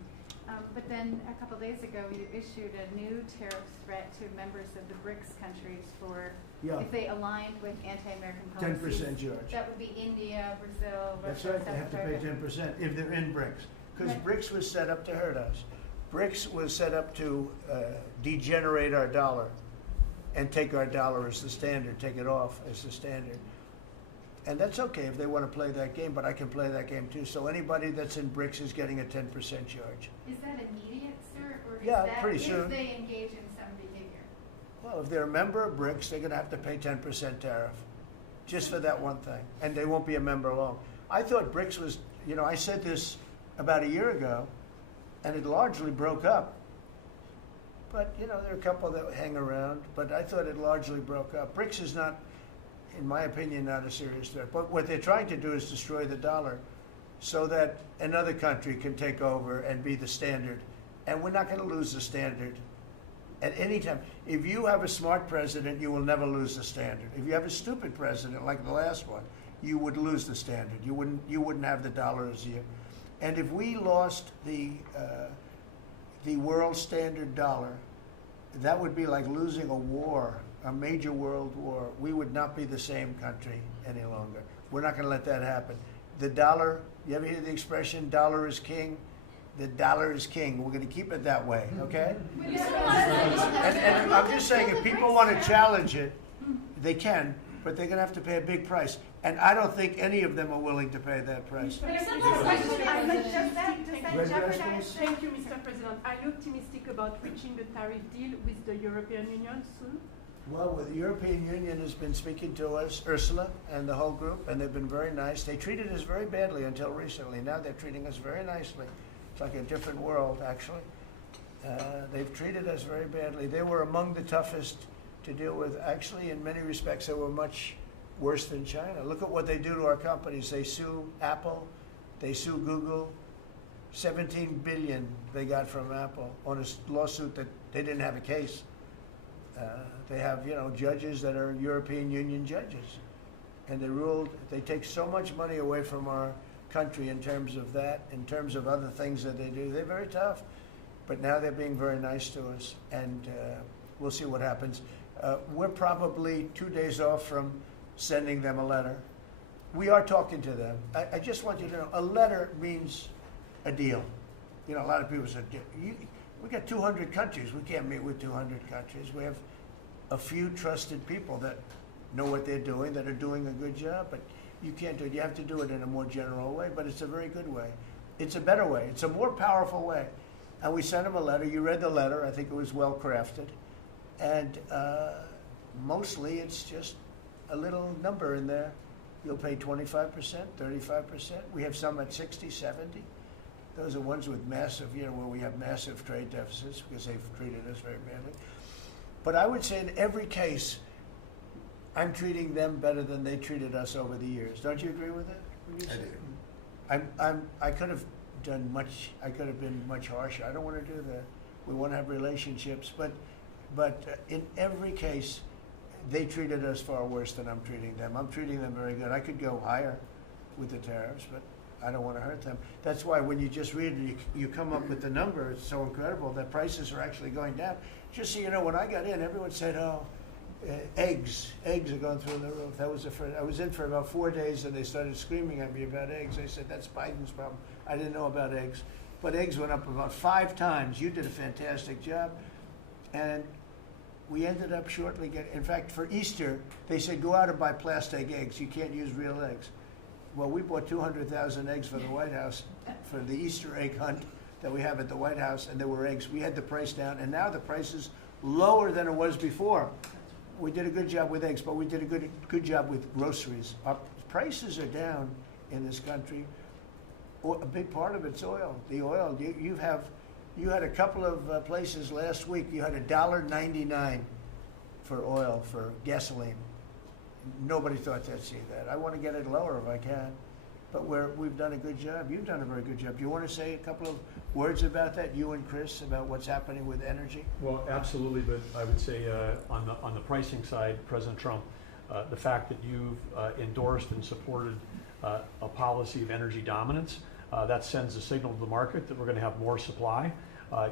But then a couple days ago, you issued a new tariff threat to members of the BRICS countries for if they aligned with anti-American policies. 10% charge. That would be India, Brazil, That's Russia, right. They have to pay 10% if they're in BRICS, because Right. BRICS was set up to hurt us. BRICS was set up to degenerate our dollar and take our dollar as the standard, take it off as the standard. And that's okay if they want to play that game, but I can play that game too. So anybody that's in BRICS is getting a 10% charge. Is that immediate, sir, or is Yeah, that pretty if soon. they engage in some behavior? Well, if they're a member of BRICS, they're going to have to pay 10% tariff, just for that one thing, and they won't be a member long. I thought BRICS was, I said this about a year ago, and it largely broke up. But, there are a couple that hang around, but I thought it largely broke up. BRICS is not, in my opinion, not a serious threat. But what they're trying to do is destroy the dollar so that another country can take over and be the standard. And we're not going to lose the standard at any time. If you have a smart president, you will never lose the standard. If you have a stupid president like the last one, you would lose the standard. You wouldn't have the dollar as you. And if we lost the world standard dollar, that would be like losing a war, a major world war. We would not be the same country any longer. We're not going to let that happen. The dollar, you ever hear the expression, dollar is king? The dollar is king. We're going to keep it that way, okay? And I'm just saying, if people want to challenge it, they can, but they're going to have to pay a big price. And I don't think any of them are willing to pay that price. Does that jeopardize? Thank you, Mr. President. Are you optimistic about reaching a tariff deal with the European Union soon? Well, the European Union has been speaking to us, Ursula and the whole group, and they've been very nice. They treated us very badly until recently. Now they're treating us very nicely. It's like a different world, actually. They've treated us very badly. They were among the toughest to deal with. Actually, in many respects, they were much worse than China. Look at what they do to our companies. They sue Apple. They sue Google. $17 billion they got from Apple on a lawsuit that they didn't have a case. They have, judges that are European Union judges. And they ruled, they take so much money away from our country in terms of that, in terms of other things that they do. They're very tough. But now they're being very nice to us, and we'll see what happens. We're probably 2 days off from sending them a letter. We are talking to them. I just want you to know, a letter means a deal. A lot of people said, we got 200 countries. We can't meet with 200 countries. We have a few trusted people that know what they're doing, that are doing a good job, but you can't do it. You have to do it in a more general way, but it's a very good way. It's a better way. It's a more powerful way. And we sent them a letter. You read the letter. I think it was well crafted. And mostly it's just a little number in there. You'll pay 25%, 35%. We have some at 60, 70. Those are ones with massive, where we have massive trade deficits because they've treated us very badly. But I would say in every case, I'm treating them better than they treated us over the years. Don't you agree with that? I do. I could have done much. I could have been much harsher. I don't want to do that. We want to have relationships, but in every case, they treated us far worse than I'm treating them. I'm treating them very good. I could go higher with the tariffs, but I don't want to hurt them. That's why when you just read it, you come up with the number. It's so incredible that prices are actually going down. Just so you know, when I got in, everyone said, eggs are going through the roof. That was I was in for about 4 days, and they started screaming at me about eggs. They said, that's Biden's problem. I didn't know about eggs. But eggs went up about 5 times. You did a fantastic job. And we ended up shortly in fact, for Easter, they said, go out and buy plastic eggs. You can't use real eggs. Well, we bought 200,000 eggs for the White House for the Easter egg hunt that we have at the White House, and there were eggs. We had the price down, and now the price is lower than it was before. We did a good job with eggs, but we did a good job with groceries. Our prices are down in this country. A big part of it's oil. The oil, you had a couple of places last week, you had $1.99 for oil, for gasoline. Nobody thought they'd see that. I want to get it lower if I can, but we've done a good job. You've done a very good job. Do you want to say a couple of words about that, you and Chris, about what's happening with energy? Well, absolutely, but I would say on the pricing side, President Trump, the fact that you've endorsed and supported a policy of energy dominance, that sends a signal to the market that we're going to have more supply.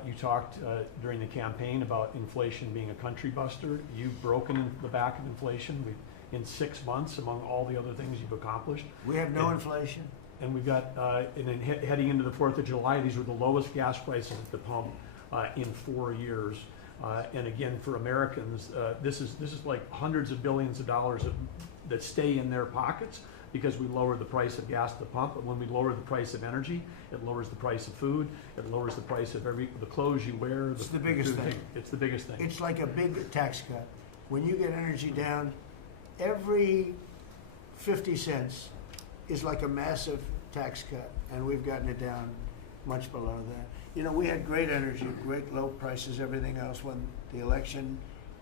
You talked during the campaign about inflation being a country buster. You've broken the back of inflation. In 6 months, among all the other things you've accomplished. We have no inflation. And we've got, and then heading into the 4th of July, these were the lowest gas prices at the pump in 4 years. And again, for Americans, this is like hundreds of billions of dollars that stay in their pockets because we lowered the price of gas at the pump. But when we lower the price of energy, it lowers the price of food, it lowers the price of the clothes you wear. It's the biggest thing. It's the biggest thing. It's like a big tax cut. When you get energy down, every 50 cents is like a massive tax cut, and we've gotten it down much below that. You know, we had great energy, great low prices, everything else. When the election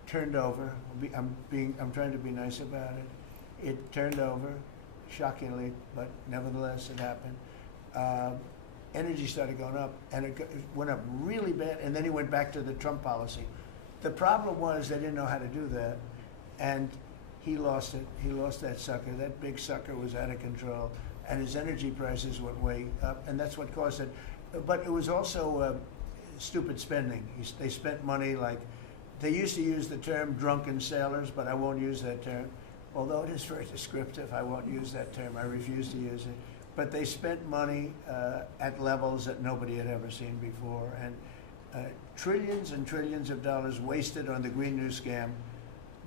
turned over, I'm trying to be nice about it. It turned over, shockingly, but nevertheless it happened. Energy started going up, and it went up really bad, and then he went back to the Trump policy. The problem was they didn't know how to do that, and he lost it. He lost that sucker. That big sucker was out of control, and his energy prices went way up, and that's what caused it. But it was also stupid spending. They spent money like, they used to use the term drunken sailors, but I won't use that term. Although it is very descriptive, I won't use that term. I refuse to use it. But they spent money at levels that nobody had ever seen before, and trillions and trillions of dollars wasted on the Green New Scam,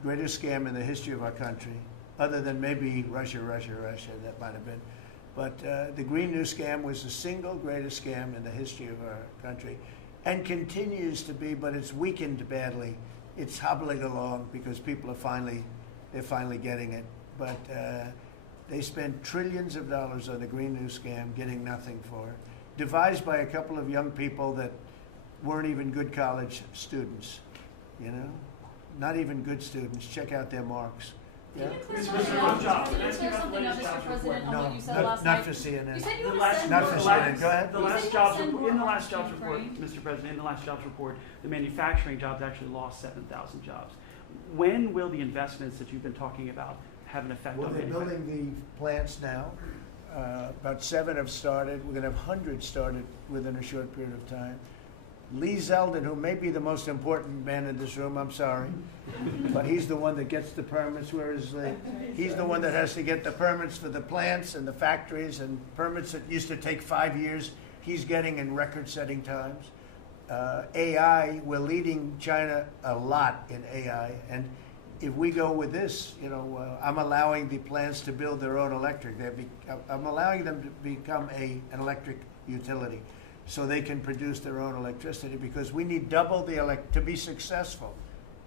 greatest scam in the history of our country, other than maybe Russia, that might have been. But the Green New Scam was the single greatest scam in the history of our country, and continues to be, but it's weakened badly. It's hobbling along because people are they're finally getting it. But they spent trillions of dollars on the Green New Scam, getting nothing for it. Devised by a couple of young people that weren't even good college students, you know? Not even good students. Check out their marks. Yeah? Can you clear something up, Mr. President, on what you said last night? Not for CNN. You said you The were last- Not for CNN. Go ahead. The You last said jobs you report, send in the more last jobs money, report, right? Mr. President, in the last jobs report, the manufacturing jobs actually lost 7,000 jobs. When will the investments that you've been talking about have an effect Well, on they're manufacturing? building the plants now. About 7 have started. We're going to have hundreds started within a short period of time. Lee Zeldin, who may be the most important man in this room, I'm sorry, but he's the one that gets the permits, whereas he's the one that has to get the permits for the plants and the factories, and permits that used to take 5 years, he's getting in record-setting times. AI, we're leading China a lot in AI, and if we go with this, you know, I'm allowing the plants to build their own electric. I'm allowing them to become an electric utility, so they can produce their own electricity, because we need double to be successful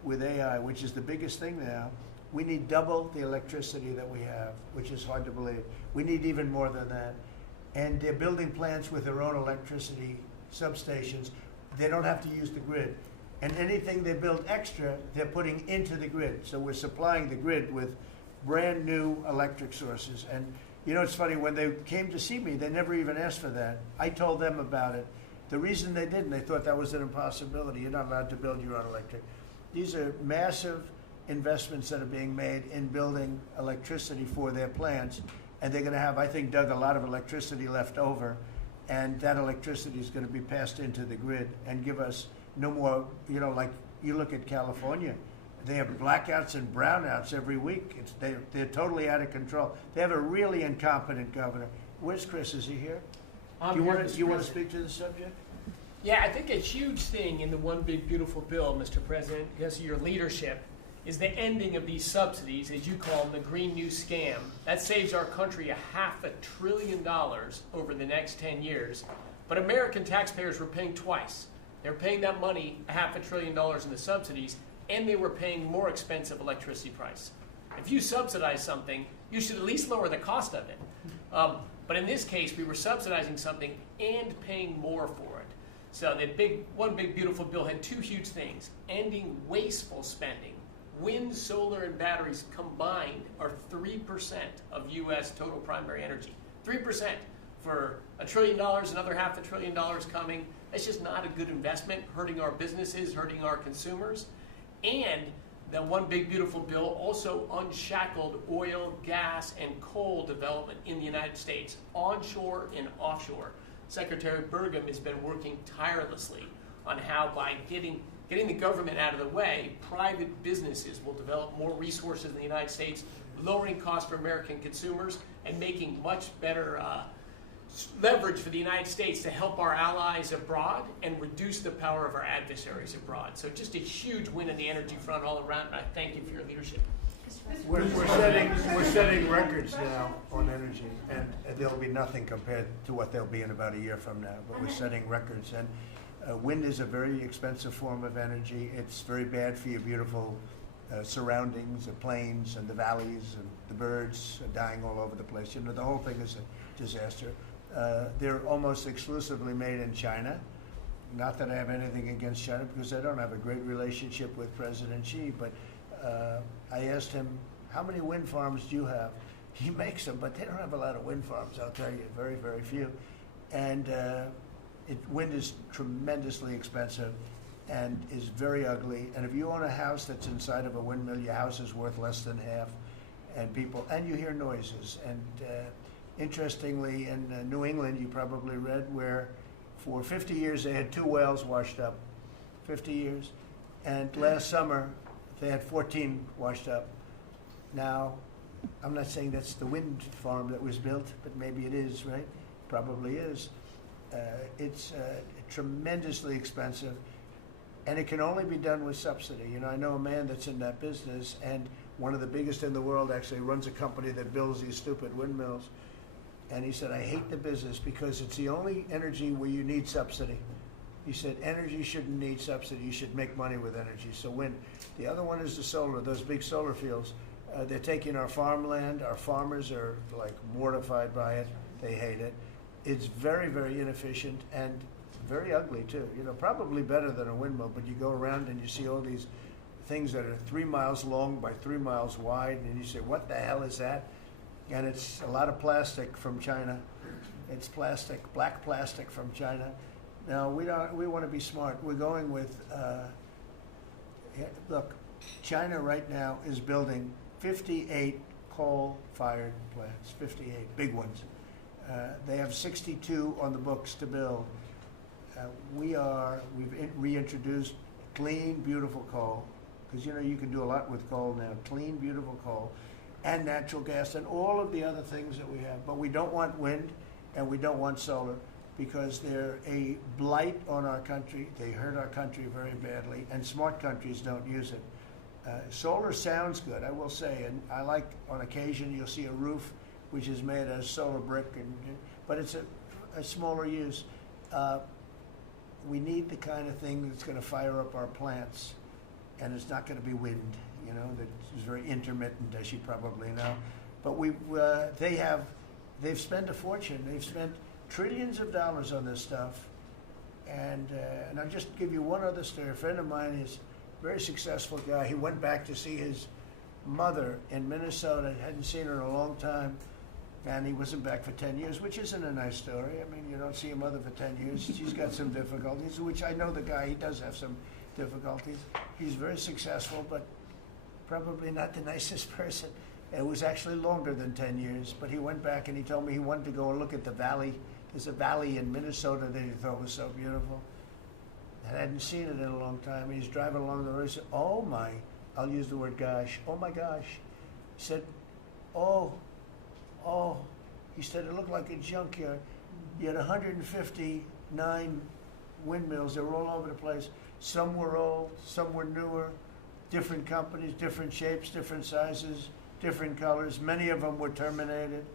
with AI, which is the biggest thing now. We need double the electricity that we have, which is hard to believe. We need even more than that. And they're building plants with their own electricity substations. They don't have to use the grid. And anything they build extra, they're putting into the grid. So we're supplying the grid with brand new electric sources. And you know, it's funny, when they came to see me, they never even asked for that. I told them about it. The reason they didn't, they thought that was an impossibility. You're not allowed to build your own electric. These are massive investments that are being made in building electricity for their plants. And they're going to have, I think, Doug, a lot of electricity left over. And that electricity is going to be passed into the grid and give us no more, you know, like you look at California. They have blackouts and brownouts every week. They're totally out of control. They have a really incompetent governor. Where's Chris? Is he here? Do you want to speak to the subject? Yeah, I think a huge thing in the One Big Beautiful Bill, Mr. President, because of your leadership, is the ending of these subsidies, as you call them, the Green New Scam. That saves our country $500 billion over the next 10 years. But American taxpayers were paying twice. They're paying that money, $500 billion in the subsidies, and they were paying more expensive electricity price. If you subsidize something, you should at least lower the cost of it. But in this case, we were subsidizing something and paying more for it. So the One Big Beautiful Bill had two huge things: ending wasteful spending. Wind, solar, and batteries combined are 3% of U.S. total primary energy. 3% for $1 trillion, another $500 billion coming. That's just not a good investment, hurting our businesses, hurting our consumers. And the One Big Beautiful Bill also unshackled oil, gas, and coal development in the United States, onshore and offshore. Secretary Burgum has been working tirelessly on how, by getting the government out of the way, private businesses will develop more resources in the United States, lowering costs for American consumers and making much better leverage for the United States to help our allies abroad and reduce the power of our adversaries abroad. So just a huge win on the energy front all around, and I thank you for your leadership. We're setting records now on energy, and there'll be nothing compared to what they'll be in about a year from now. But we're setting records, and wind is a very expensive form of energy. It's very bad for your beautiful surroundings, the plains and the valleys, and the birds are dying all over the place. You know, the whole thing is a disaster. They're almost exclusively made in China. Not that I have anything against China, because I don't have a great relationship with President Xi, but I asked him, how many wind farms do you have? He makes them, but they don't have a lot of wind farms, I'll tell you, very, very few. And wind is tremendously expensive and is very ugly. And if you own a house that's inside of a windmill, your house is worth less than half. And you hear noises. And interestingly, in New England, you probably read, where for 50 years they had 2 wells washed up, 50 years. And last summer, they had 14 washed up. Now, I'm not saying that's the wind farm that was built, but maybe it is, right? Probably is. It's tremendously expensive, and it can only be done with subsidy. You know, I know a man that's in that business, and one of the biggest in the world actually runs a company that builds these stupid windmills. And he said, I hate the business because it's the only energy where you need subsidy. He said, energy shouldn't need subsidy. You should make money with energy. So wind. The other one is the solar, those big solar fields. They're taking our farmland. Our farmers are like mortified by it. They hate it. It's very, very inefficient and very ugly too. You know, probably better than a windmill, but you go around and you see all these things that are 3 miles long by 3 miles wide, and you say, what the hell is that? And it's a lot of plastic from China. It's plastic, black plastic from China. Now, we want to be smart. We're going with, look, China right now is building 58 coal-fired plants, 58 big ones. They have 62 on the books to build. We've reintroduced clean, beautiful coal, because you know you can do a lot with coal now. Clean, beautiful coal, and natural gas, and all of the other things that we have. But we don't want wind, and we don't want solar, because they're a blight on our country. They hurt our country very badly, and smart countries don't use it. Solar sounds good, I will say, and I like, on occasion, you'll see a roof which is made out of solar brick, but it's a smaller use. We need the kind of thing that's going to fire up our plants, and it's not going to be wind, you know, that is very intermittent, as you probably know. But they've spent a fortune. They've spent trillions of dollars on this stuff. And I'll just give you one other story. A friend of mine is a very successful guy. He went back to see his mother in Minnesota, hadn't seen her in a long time, and he wasn't back for 10 years, which isn't a nice story. I mean, you don't see your mother for 10 years. She's got some difficulties, which I know the guy, he does have some difficulties. He's very successful, but probably not the nicest person. It was actually longer than 10 years, but he went back and he told me he wanted to go and look at the valley. There's a valley in Minnesota that he thought was so beautiful. And I hadn't seen it in a long time. He's driving along the road. He said, oh my, I'll use the word gosh, oh my gosh. He said, oh. He said, it looked like a junkyard. You had 159 windmills. They were all over the place. Some were old, some were newer, different companies, different shapes, different sizes, different colors. Many of them were terminated.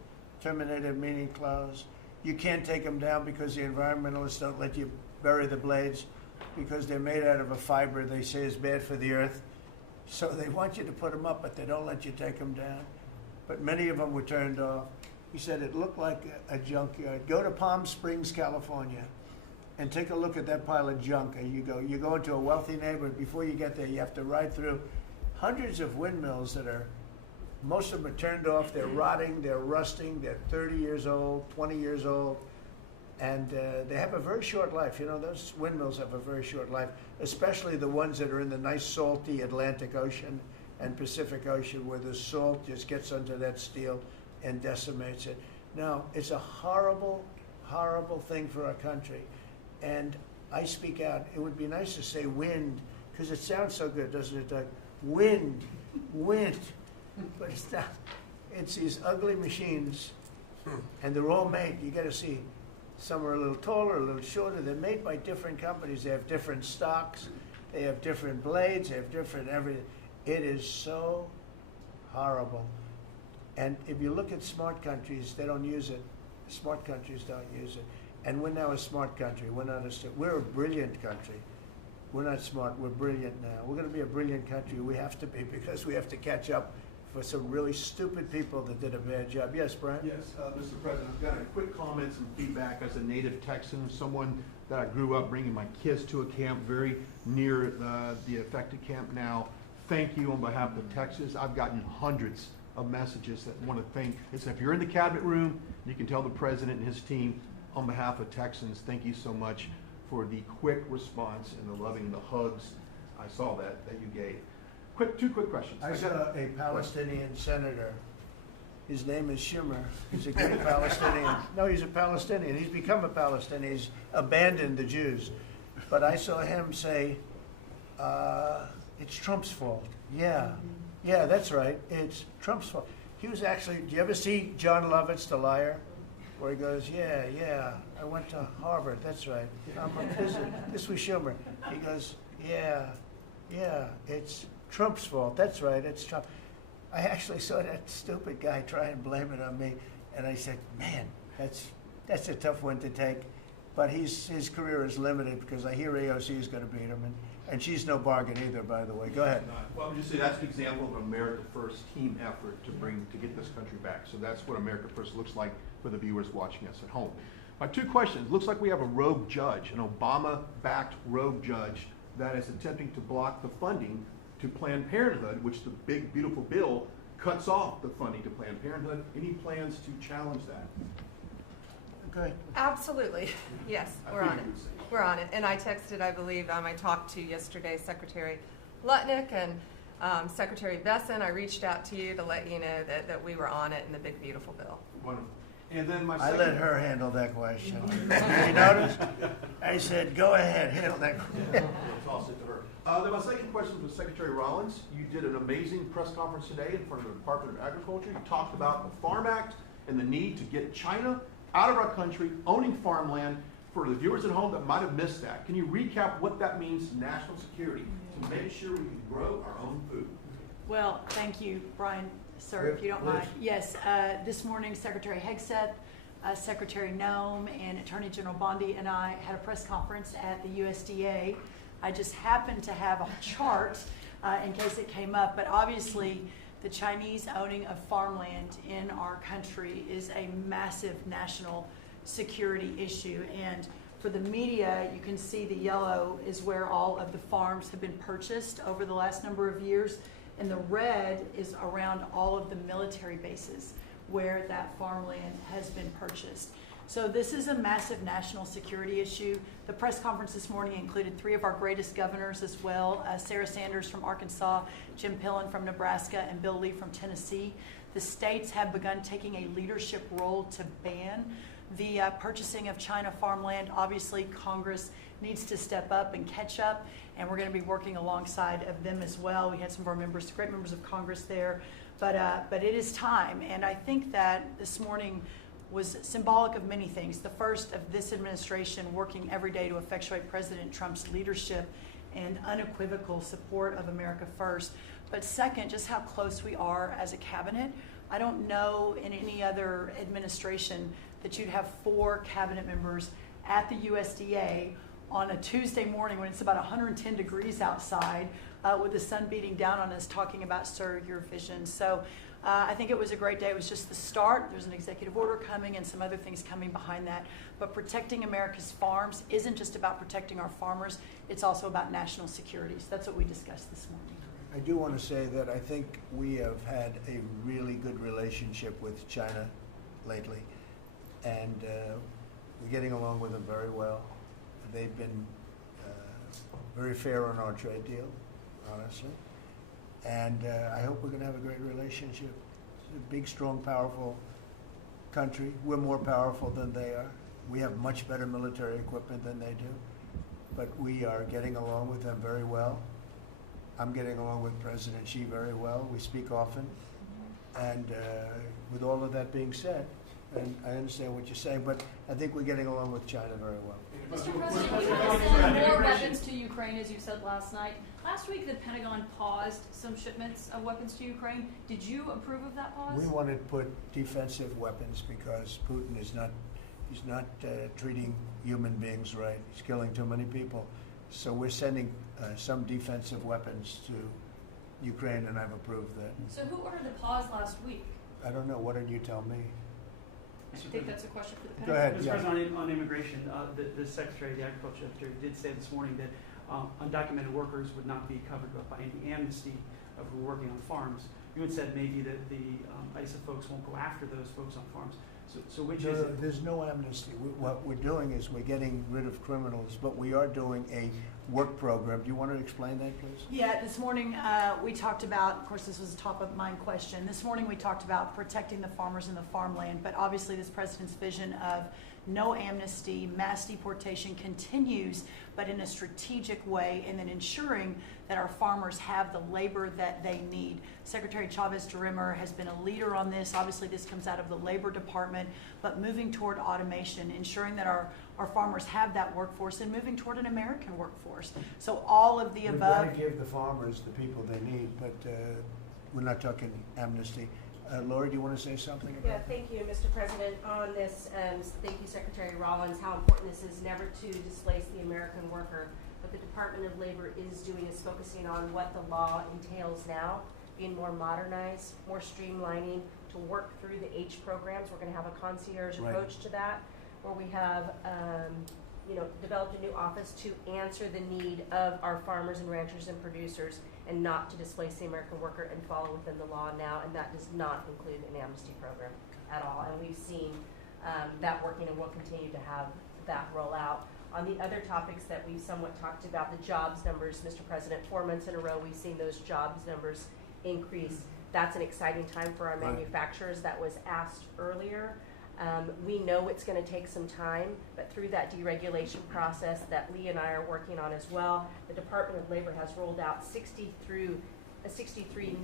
Terminated meaning closed. You can't take them down because the environmentalists don't let you bury the blades because they're made out of a fiber they say is bad for the earth. So they want you to put them up, but they don't let you take them down. But many of them were turned off. He said it looked like a junkyard. Go to Palm Springs, California, and take a look at that pile of junk. And you go into a wealthy neighborhood. Before you get there, you have to ride through hundreds of windmills that are, most of them are turned off. They're rotting, they're rusting, they're 30 years old, 20 years old, and they have a very short life. You know, those windmills have a very short life, especially the ones that are in the nice salty Atlantic Ocean and Pacific Ocean, where the salt just gets under that steel and decimates it. Now, it's a horrible, horrible thing for our country. And I speak out. It would be nice to say wind, because it sounds so good, doesn't it, Doug? Wind, wind. But it's not. It's these ugly machines, and they're all made. You got to see. Some are a little taller, a little shorter. They're made by different companies. They have different stocks. They have different blades. They have different everything. It is so horrible. And if you look at smart countries, they don't use it. Smart countries don't use it. And we're now a smart country. We're a brilliant country. We're not smart, we're brilliant now. We're going to be a brilliant country. We have to be, because we have to catch up for some really stupid people that did a bad job. Yes, Brian? Yes, Mr. President, I've got a quick comments and feedback as a native Texan, someone that I grew up bringing my kids to a camp very near the affected camp now. Thank you on behalf of Texas. I've gotten hundreds of messages that want to thank. If you're in the cabinet room, you can tell the president and his team on behalf of Texans, thank you so much for the quick response and the loving, the hugs. I saw that you gave. Two quick questions. I saw a Palestinian senator. His name is Schumer. He's a great Palestinian. No, he's a Palestinian. He's become a Palestinian. He's abandoned the Jews. But I saw him say, it's Trump's fault. Yeah, that's right. It's Trump's fault. He was actually, do you ever see John Lovitz, The Liar? Where he goes, yeah, I went to Harvard, that's right. This was Schumer. He goes, yeah, it's Trump's fault, that's right, it's Trump. I actually saw that stupid guy try and blame it on me, and I said, man, that's a tough one to take. But his career is limited because I hear AOC is going to beat him, and she's no bargain either, by the way. Go ahead. Well, I'm just saying that's an example of America First team effort to get this country back. So that's what America First looks like for the viewers watching us at home. My two questions. Looks like we have a rogue judge, an Obama-backed rogue judge that is attempting to block the funding to Planned Parenthood, which the big, beautiful bill cuts off the funding to Planned Parenthood. Any plans to challenge that? Good. Absolutely. Yes, we're on it. We're on it. And I texted, I believe, I talked to yesterday Secretary Lutnick and Secretary Besson. I reached out to you to let you know that we were on it in the big, beautiful bill. Wonderful. And then I let her handle that question. You notice? I said, go ahead, handle that question. I'll toss it to her. Then my second question was Secretary Rollins. You did an amazing press conference today in front of the Department of Agriculture. You talked about the Farm Act and the need to get China out of our country, owning farmland. For the viewers at home that might have missed that, can you recap what that means to national security to make sure we can grow our own food? Well, thank you, Brian, sir, if you don't mind. Yes, this morning Secretary Hegseth, Secretary Noem, and Attorney General Bondi and I had a press conference at the USDA. I just happened to have a chart in case it came up, but obviously the Chinese owning of farmland in our country is a massive national security issue. And for the media, you can see the yellow is where all of the farms have been purchased over the last number of years, and the red is around all of the military bases where that farmland has been purchased. So this is a massive national security issue. The press conference this morning included 3 of our greatest governors as well, Sarah Sanders from Arkansas, Jim Pillen from Nebraska, and Bill Lee from Tennessee. The states have begun taking a leadership role to ban the purchasing of China farmland. Obviously, Congress needs to step up and catch up, and we're going to be working alongside of them as well. We had some of our members, great members of Congress there, but it is time, and I think that this morning was symbolic of many things. The first of this administration working every day to effectuate President Trump's leadership and unequivocal support of America First. But second, just how close we are as a cabinet. I don't know in any other administration that you'd have 4 cabinet members at the USDA on a Tuesday morning when it's about 110 degrees outside with the sun beating down on us talking about Sir Your Vision. So I think it was a great day. It was just the start. There's an executive order coming and some other things coming behind that. But protecting America's farms isn't just about protecting our farmers. It's also about national security. So that's what we discussed this morning. I do want to say that I think we have had a really good relationship with China lately, and we're getting along with them very well. They've been very fair on our trade deal, honestly, and I hope we're going to have a great relationship. It's a big, strong, powerful country. We're more powerful than they are. We have much better military equipment than they do, but we are getting along with them very well. I'm getting along with President Xi very well. We speak often. And with all of that being said, and I understand what you're saying, but I think we're getting along with China very well. Mr. President, we want to send more weapons to Ukraine, as you said last night. Last week, the Pentagon paused some shipments of weapons to Ukraine. Did you approve of that pause? We want to put defensive weapons because Putin is not, he's not treating human beings right. He's killing too many people. So we're sending some defensive weapons to Ukraine, and I've approved that. So who ordered the pause last week? I don't know. Why don't you tell me? I think that's a question for the Go Pentagon. ahead. Mr. Yeah. President, on immigration, the Secretary of the Agriculture did say this morning that undocumented workers would not be covered by any amnesty who are working on farms. You had said maybe that the ISA folks won't go after those folks on farms. So which is it? There's no amnesty. What we're doing is we're getting rid of criminals, but we are doing a work program. Do you want to explain that, please? Yeah, this morning we talked about, of course, this was a top of mind question. This morning we talked about protecting the farmers and the farmland, but obviously this president's vision of no amnesty, mass deportation continues, but in a strategic way, and then ensuring that our farmers have the labor that they need. Secretary Chavez-DeRimmer has been a leader on this. Obviously, this comes out of the Labor Department, but moving toward automation, ensuring that our farmers have that workforce, and moving toward an American workforce. So all of the above. We've got to give the farmers the people they need, but we're not talking amnesty. Lori, do you want to say something about Yeah, thank you, Mr. President. On this, thank you, Secretary Rollins, how important this is never to displace the American worker. What the Department of Labor is doing is focusing on what the law entails now, being more modernized, more streamlining, to work through the H programs. We're going to have a concierge approach to that, where we have developed a new office to answer the need of our farmers and ranchers and producers, and not to displace the American worker and follow within the law now, and that does not include an amnesty program at all. And we've seen that working, and we'll continue to have that roll out. On the other topics that we've somewhat talked about, the jobs numbers, Mr. President, 4 months in a row we've seen those jobs numbers increase. That's an exciting time for our manufacturers. That was asked earlier. We know it's going to take some time, but through that deregulation process that Lee and I are working on as well, the Department of Labor has rolled out 63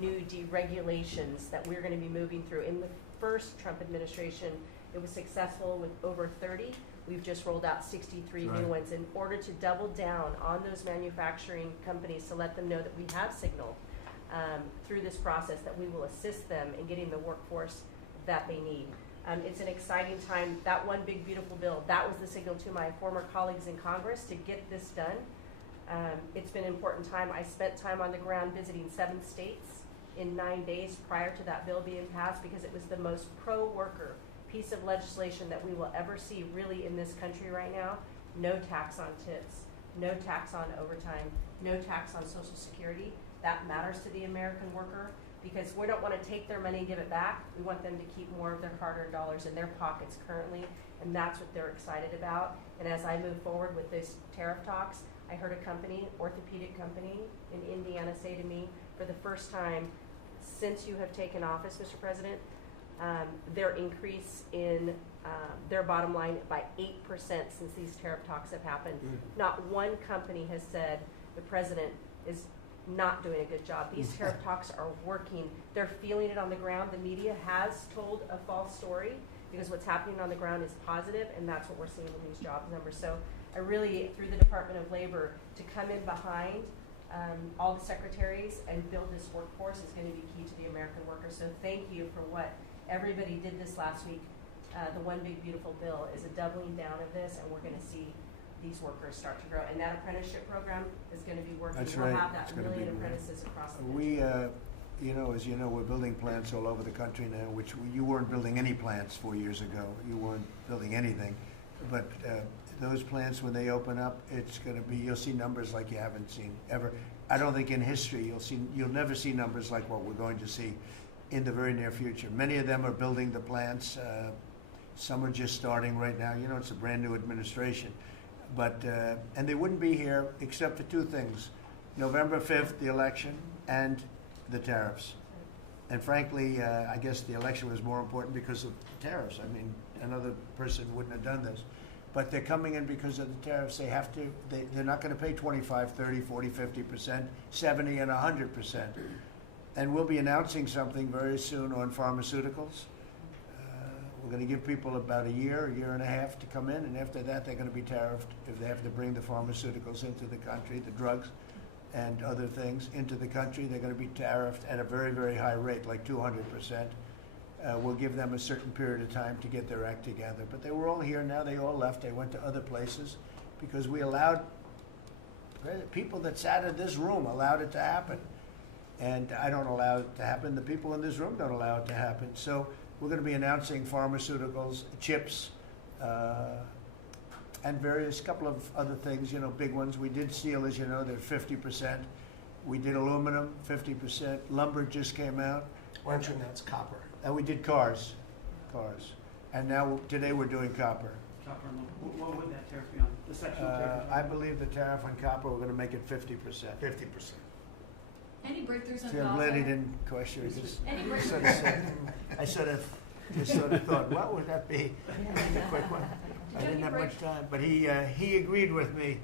new deregulations that we're going to be moving through. In the first Trump administration, it was successful with over 30. We've just rolled out 63 new ones in order to double down on those manufacturing companies, to let them know that we have signaled through this process that we will assist them in getting the workforce that they need. It's an exciting time. That one big beautiful bill, that was the signal to my former colleagues in Congress to get this done. It's been an important time. I spent time on the ground visiting 7 states in 9 days prior to that bill being passed, because it was the most pro-worker piece of legislation that we will ever see really in this country right now. No tax on tips, no tax on overtime, no tax on Social Security. That matters to the American worker, because we don't want to take their money and give it back. We want them to keep more of their hard-earned dollars in their pockets currently, and that's what they're excited about. And as I move forward with these tariff talks, I heard a company, orthopedic company in Indiana, say to me, for the first time since you have taken office, Mr. President, their increase in their bottom line by 8% since these tariff talks have happened. Not one company has said the president is not doing a good job. These tariff talks are working. They're feeling it on the ground. The media has told a false story, because what's happening on the ground is positive, and that's what we're seeing in these jobs numbers. So I really, through the Department of Labor, to come in behind all the secretaries and build this workforce is going to be key to the American worker. So thank you for what everybody did this last week. The One Big Beautiful Bill is a doubling down of this, and we're going to see these workers start to grow. And that apprenticeship program is going to be working. That's we'll right. have that It's gonna be 1 million apprentices across the country. We, as you know, we're building plants all over the country now, which you weren't building any plants 4 years ago. You weren't building anything. But those plants, when they open up, it's going to be, you'll see numbers like you haven't seen ever. I don't think in history you'll never see numbers like what we're going to see in the very near future. Many of them are building the plants. Some are just starting right now. You know, it's a brand new administration. But, and they wouldn't be here except for 2 things: November 5th, the election, and the tariffs. And frankly, I guess the election was more important because of the tariffs. I mean, another person wouldn't have done this. But they're coming in because of the tariffs. They have to, they're not going to pay 25, 30, 40, 50%, 70, and 100%. And we'll be announcing something very soon on pharmaceuticals. We're going to give people about a year and a half to come in, and after that, they're going to be tariffed if they have to bring the pharmaceuticals into the country, the drugs and other things into the country. They're going to be tariffed at a very, very high rate, like 200%. We'll give them a certain period of time to get their act together. But they were all here now. They all left. They went to other places because we allowed people that sat in this room allowed it to happen. And I don't allow it to happen. The people in this room don't allow it to happen. So we're going to be announcing pharmaceuticals, chips, and various couple of other things, big ones. We did steel, as you know, they're 50%. We did aluminum, 50%. Lumber just came out. Why don't you announce copper? And we did cars. And now, today we're doing copper. Copper and aluminum. What would that tariff be on? The section tariff? I believe the tariff on copper, we're going to make it 50%. 50%. Any breakthroughs on See, I'm Gaza? glad he didn't question it. Any Sort of said, I just sort of thought, what would that be? A quick one. I didn't have much time, but he agreed with me.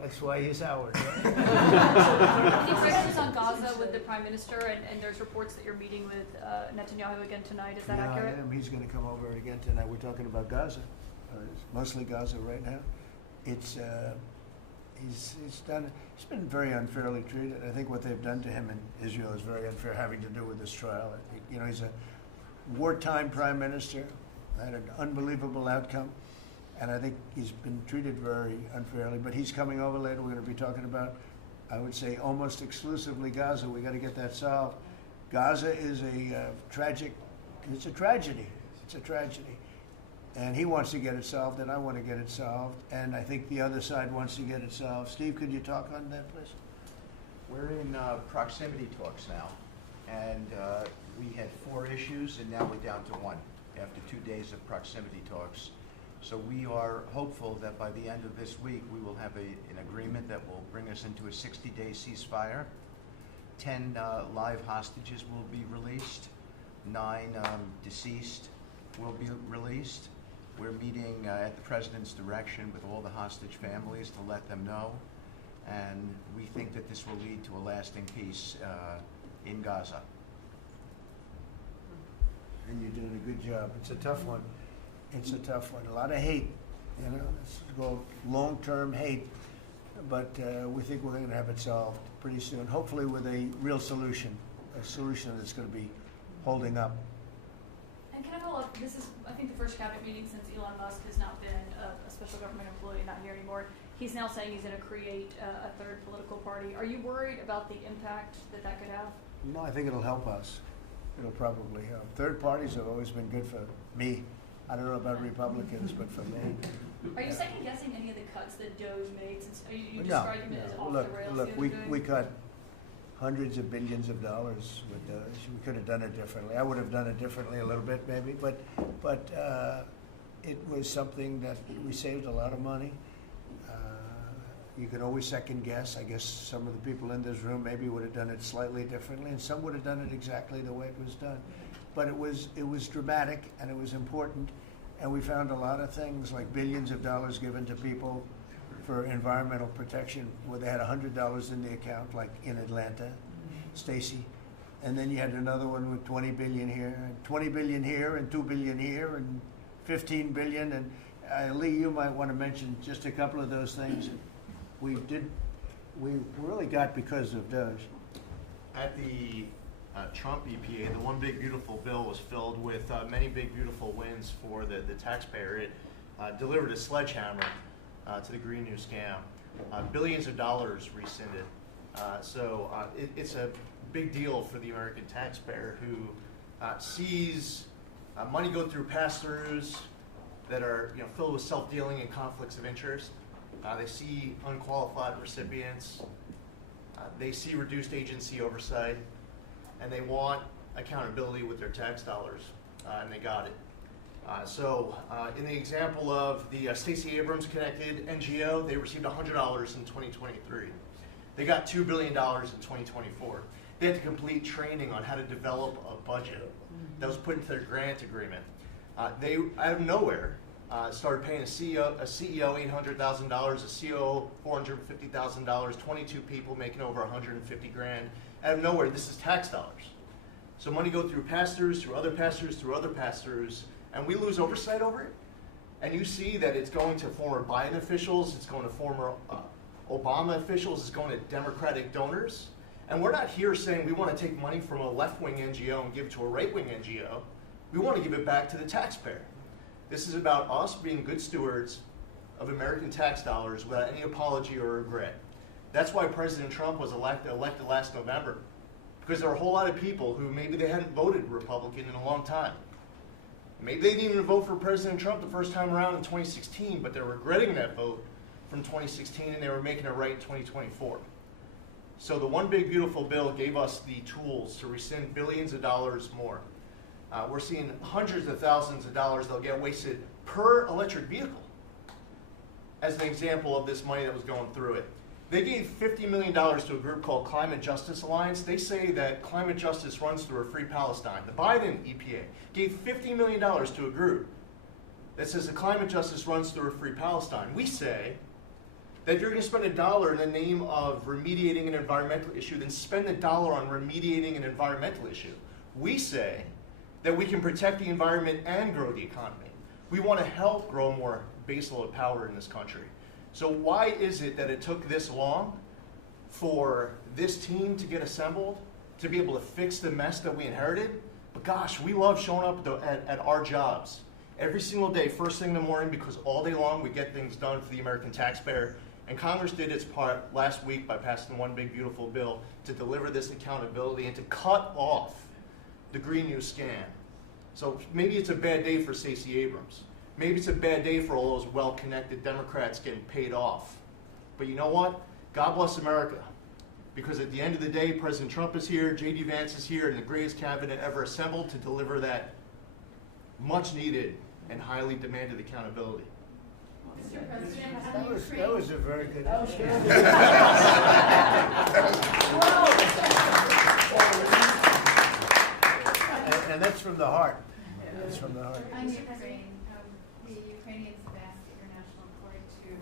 That's why he's Howard. Any breakthroughs on Gaza with the Prime Minister, and there's reports that you're meeting with Netanyahu again tonight. Is that accurate? I am. He's going to come over again tonight. We're talking about Gaza. It's mostly Gaza right now. It's he's been very unfairly treated. I think what they've done to him in Israel is very unfair, having to do with this trial. He's a wartime prime minister, had an unbelievable outcome, and I think he's been treated very unfairly. But he's coming over later. We're going to be talking about, I would say, almost exclusively Gaza. We got to get that solved. Gaza is a tragic. It's a tragedy. It's a tragedy. And he wants to get it solved, and I want to get it solved, and I think the other side wants to get it solved. Steve, could you talk on that, please? We're in proximity talks now, and we had 4 issues, and now we're down to 1 after 2 days of proximity talks. So we are hopeful that by the end of this week, we will have an agreement that will bring us into a 60-day ceasefire. 10 live hostages will be released. 9 deceased will be released. We're meeting at the President's direction with all the hostage families to let them know, and we think that this will lead to a lasting peace in Gaza. And you're doing a good job. It's a tough one. It's a tough one. A lot of hate, It's called long-term hate, but we think we're going to have it solved pretty soon, hopefully with a real solution, a solution that's going to be holding up. And can I follow up? This is, I think, the first cabinet meeting since Elon Musk has not been a special government employee, not here anymore. He's now saying he's going to create a third political party. Are you worried about the impact that could have? No, I think it'll help us. It'll probably help. Third parties have always been good for me. I don't know about Republicans, but for me. Are you second guessing any of the cuts that Doge made? Since you No, described him as off the rails. Look, we cut hundreds of billions of dollars with Doge. We could have done it differently. I would have done it differently a little bit, maybe, but it was something that we saved a lot of money. You can always second guess. I guess some of the people in this room maybe would have done it slightly differently, and some would have done it exactly the way it was done. But it was dramatic, and it was important, and we found a lot of things like billions of dollars given to people for environmental protection, where they had $100 in the account, like in Atlanta, Stacy, and then you had another one with 20 billion here, and 20 billion here, and 2 billion here, and 15 billion, and Lee, you might want to mention just a couple of those things. We really got because of Doge. At the Trump EPA, the one big beautiful bill was filled with many big beautiful wins for the taxpayer. It delivered a sledgehammer to the Green New scam. Billions of dollars rescinded. So it's a big deal for the American taxpayer who sees money go through pass-throughs that are filled with self-dealing and conflicts of interest. They see unqualified recipients. They see reduced agency oversight, and they want accountability with their tax dollars, and they got it. So in the example of the Stacey Abrams connected NGO, they received $100 in 2023. They got $2 billion in 2024. They had to complete training on how to develop a budget that was put into their grant agreement. They, out of nowhere, started paying a CEO $800,000, a COO $450,000, 22 people making over 150 grand. Out of nowhere, this is tax dollars. So money go through pass-throughs, through other pass-throughs, through other pass-throughs, and we lose oversight over it, and you see that it's going to former Biden officials, it's going to former Obama officials, it's going to Democratic donors, and we're not here saying we want to take money from a left-wing NGO and give it to a right-wing NGO. We want to give it back to the taxpayer. This is about us being good stewards of American tax dollars without any apology or regret. That's why President Trump was elected last November, because there are a whole lot of people who maybe they hadn't voted Republican in a long time. Maybe they didn't even vote for President Trump the first time around in 2016, but they're regretting that vote from 2016 and they were making it right in 2024. So the One Big Beautiful Bill gave us the tools to rescind billions of dollars more. We're seeing hundreds of thousands of dollars that'll get wasted per electric vehicle as an example of this money that was going through it. They gave $50 million to a group called Climate Justice Alliance. They say that climate justice runs through a free Palestine. The Biden EPA gave $50 million to a group that says the climate justice runs through a free Palestine. We say that you're going to spend $1 in the name of remediating an environmental issue, then spend $1 on remediating an environmental issue. We say that we can protect the environment and grow the economy. We want to help grow more baseload power in this country. So why is it that it took this long for this team to get assembled, to be able to fix the mess that we inherited? But gosh, we love showing up at our jobs every single day, first thing in the morning, because all day long we get things done for the American taxpayer. And Congress did its part last week by passing the One Big Beautiful Bill to deliver this accountability and to cut off the Green New scam. So maybe it's a bad day for Stacey Abrams. Maybe it's a bad day for all those well-connected Democrats getting paid off. But you know what? God bless America. Because at the end of the day, President Trump is here, J.D. Vance is here, and the greatest cabinet ever assembled to deliver that much-needed and highly demanded accountability. Mr. President, That was a very good. And that's from the heart. That's from the heart. On Ukraine, the Ukrainians have asked the International Court to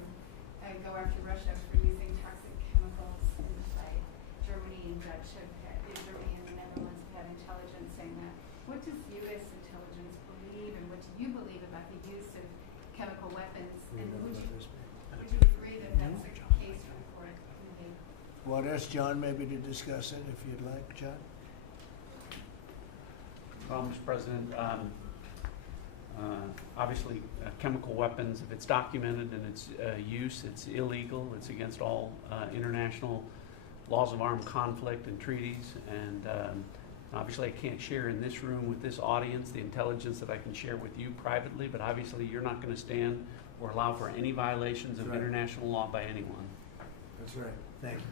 go after Russia for using toxic chemicals in the fight. Germany and Germany and the Netherlands have had intelligence saying that. What does U.S. intelligence believe, and what do you believe about the use of chemical weapons? And would you agree that that's a case for it? Well, ask John maybe to discuss it if you'd like, John. Well, Mr. President, obviously chemical weapons, if it's documented and its use, it's illegal. It's against all international laws of armed conflict and treaties. And obviously I can't share in this room with this audience the intelligence that I can share with you privately, but obviously you're not going to stand or allow for any violations of international law by anyone. That's right. Thank you.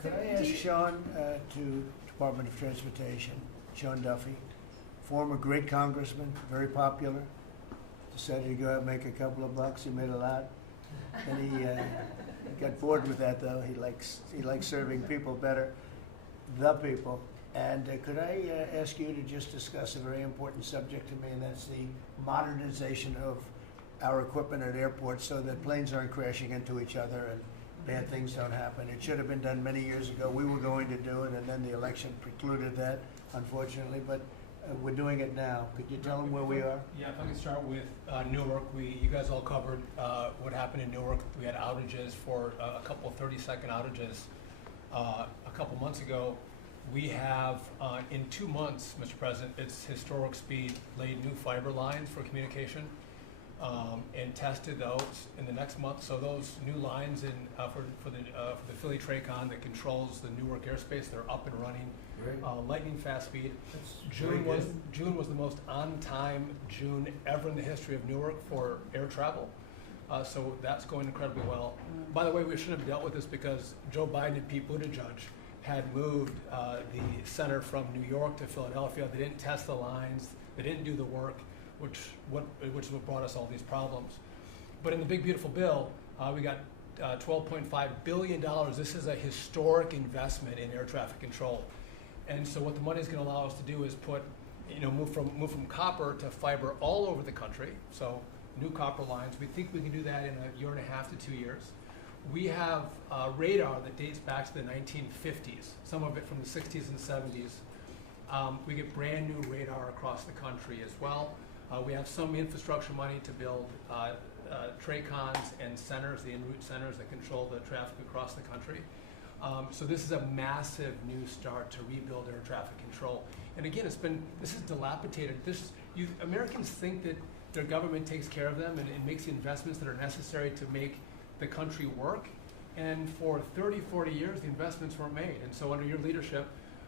Could I ask Sean to Department of Transportation, Sean Duffy, former great congressman, very popular, decided to go out and make a couple of bucks. He made a lot. Then he got bored with that, though. He likes serving people better, the people. And could I ask you to just discuss a very important subject to me, and that's the modernization of our equipment at airports so that planes aren't crashing into each other and bad things don't happen. It should have been done many years ago. We were going to do it, and then the election precluded that, unfortunately. But we're doing it now. Could you tell them where we are? Yeah, if I can start with Newark. You guys all covered what happened in Newark. We had outages for a couple of 30-second outages a couple months ago. We have, in 2 months, Mr. President, it's historic speed, laid new fiber lines for communication and tested those in the next month. So those new lines for the Philly Tracon that controls the Newark airspace, they're up and running. Lightning fast speed. June was the most on-time June ever in the history of Newark for air travel. So that's going incredibly well. By the way, we shouldn't have dealt with this because Joe Biden and Pete Buttigieg had moved the center from New York to Philadelphia. They didn't test the lines. They didn't do the work, which is what brought us all these problems. But in the big beautiful bill, we got $12.5 billion. This is a historic investment in air traffic control. And so what the money is going to allow us to do is move from copper to fiber all over the country. So new copper lines. We think we can do that in 1.5 to 2 years. We have radar that dates back to the 1950s, some of it from the 60s and 70s. We get brand new radar across the country as well. We have some infrastructure money to build TRACONs and centers, the en route centers that control the traffic across the country. So this is a massive new start to rebuild air traffic control. And again, this is dilapidated. Americans think that their government takes care of them and makes the investments that are necessary to make the country work. And for 30, 40 years, the investments weren't made. And so under your leadership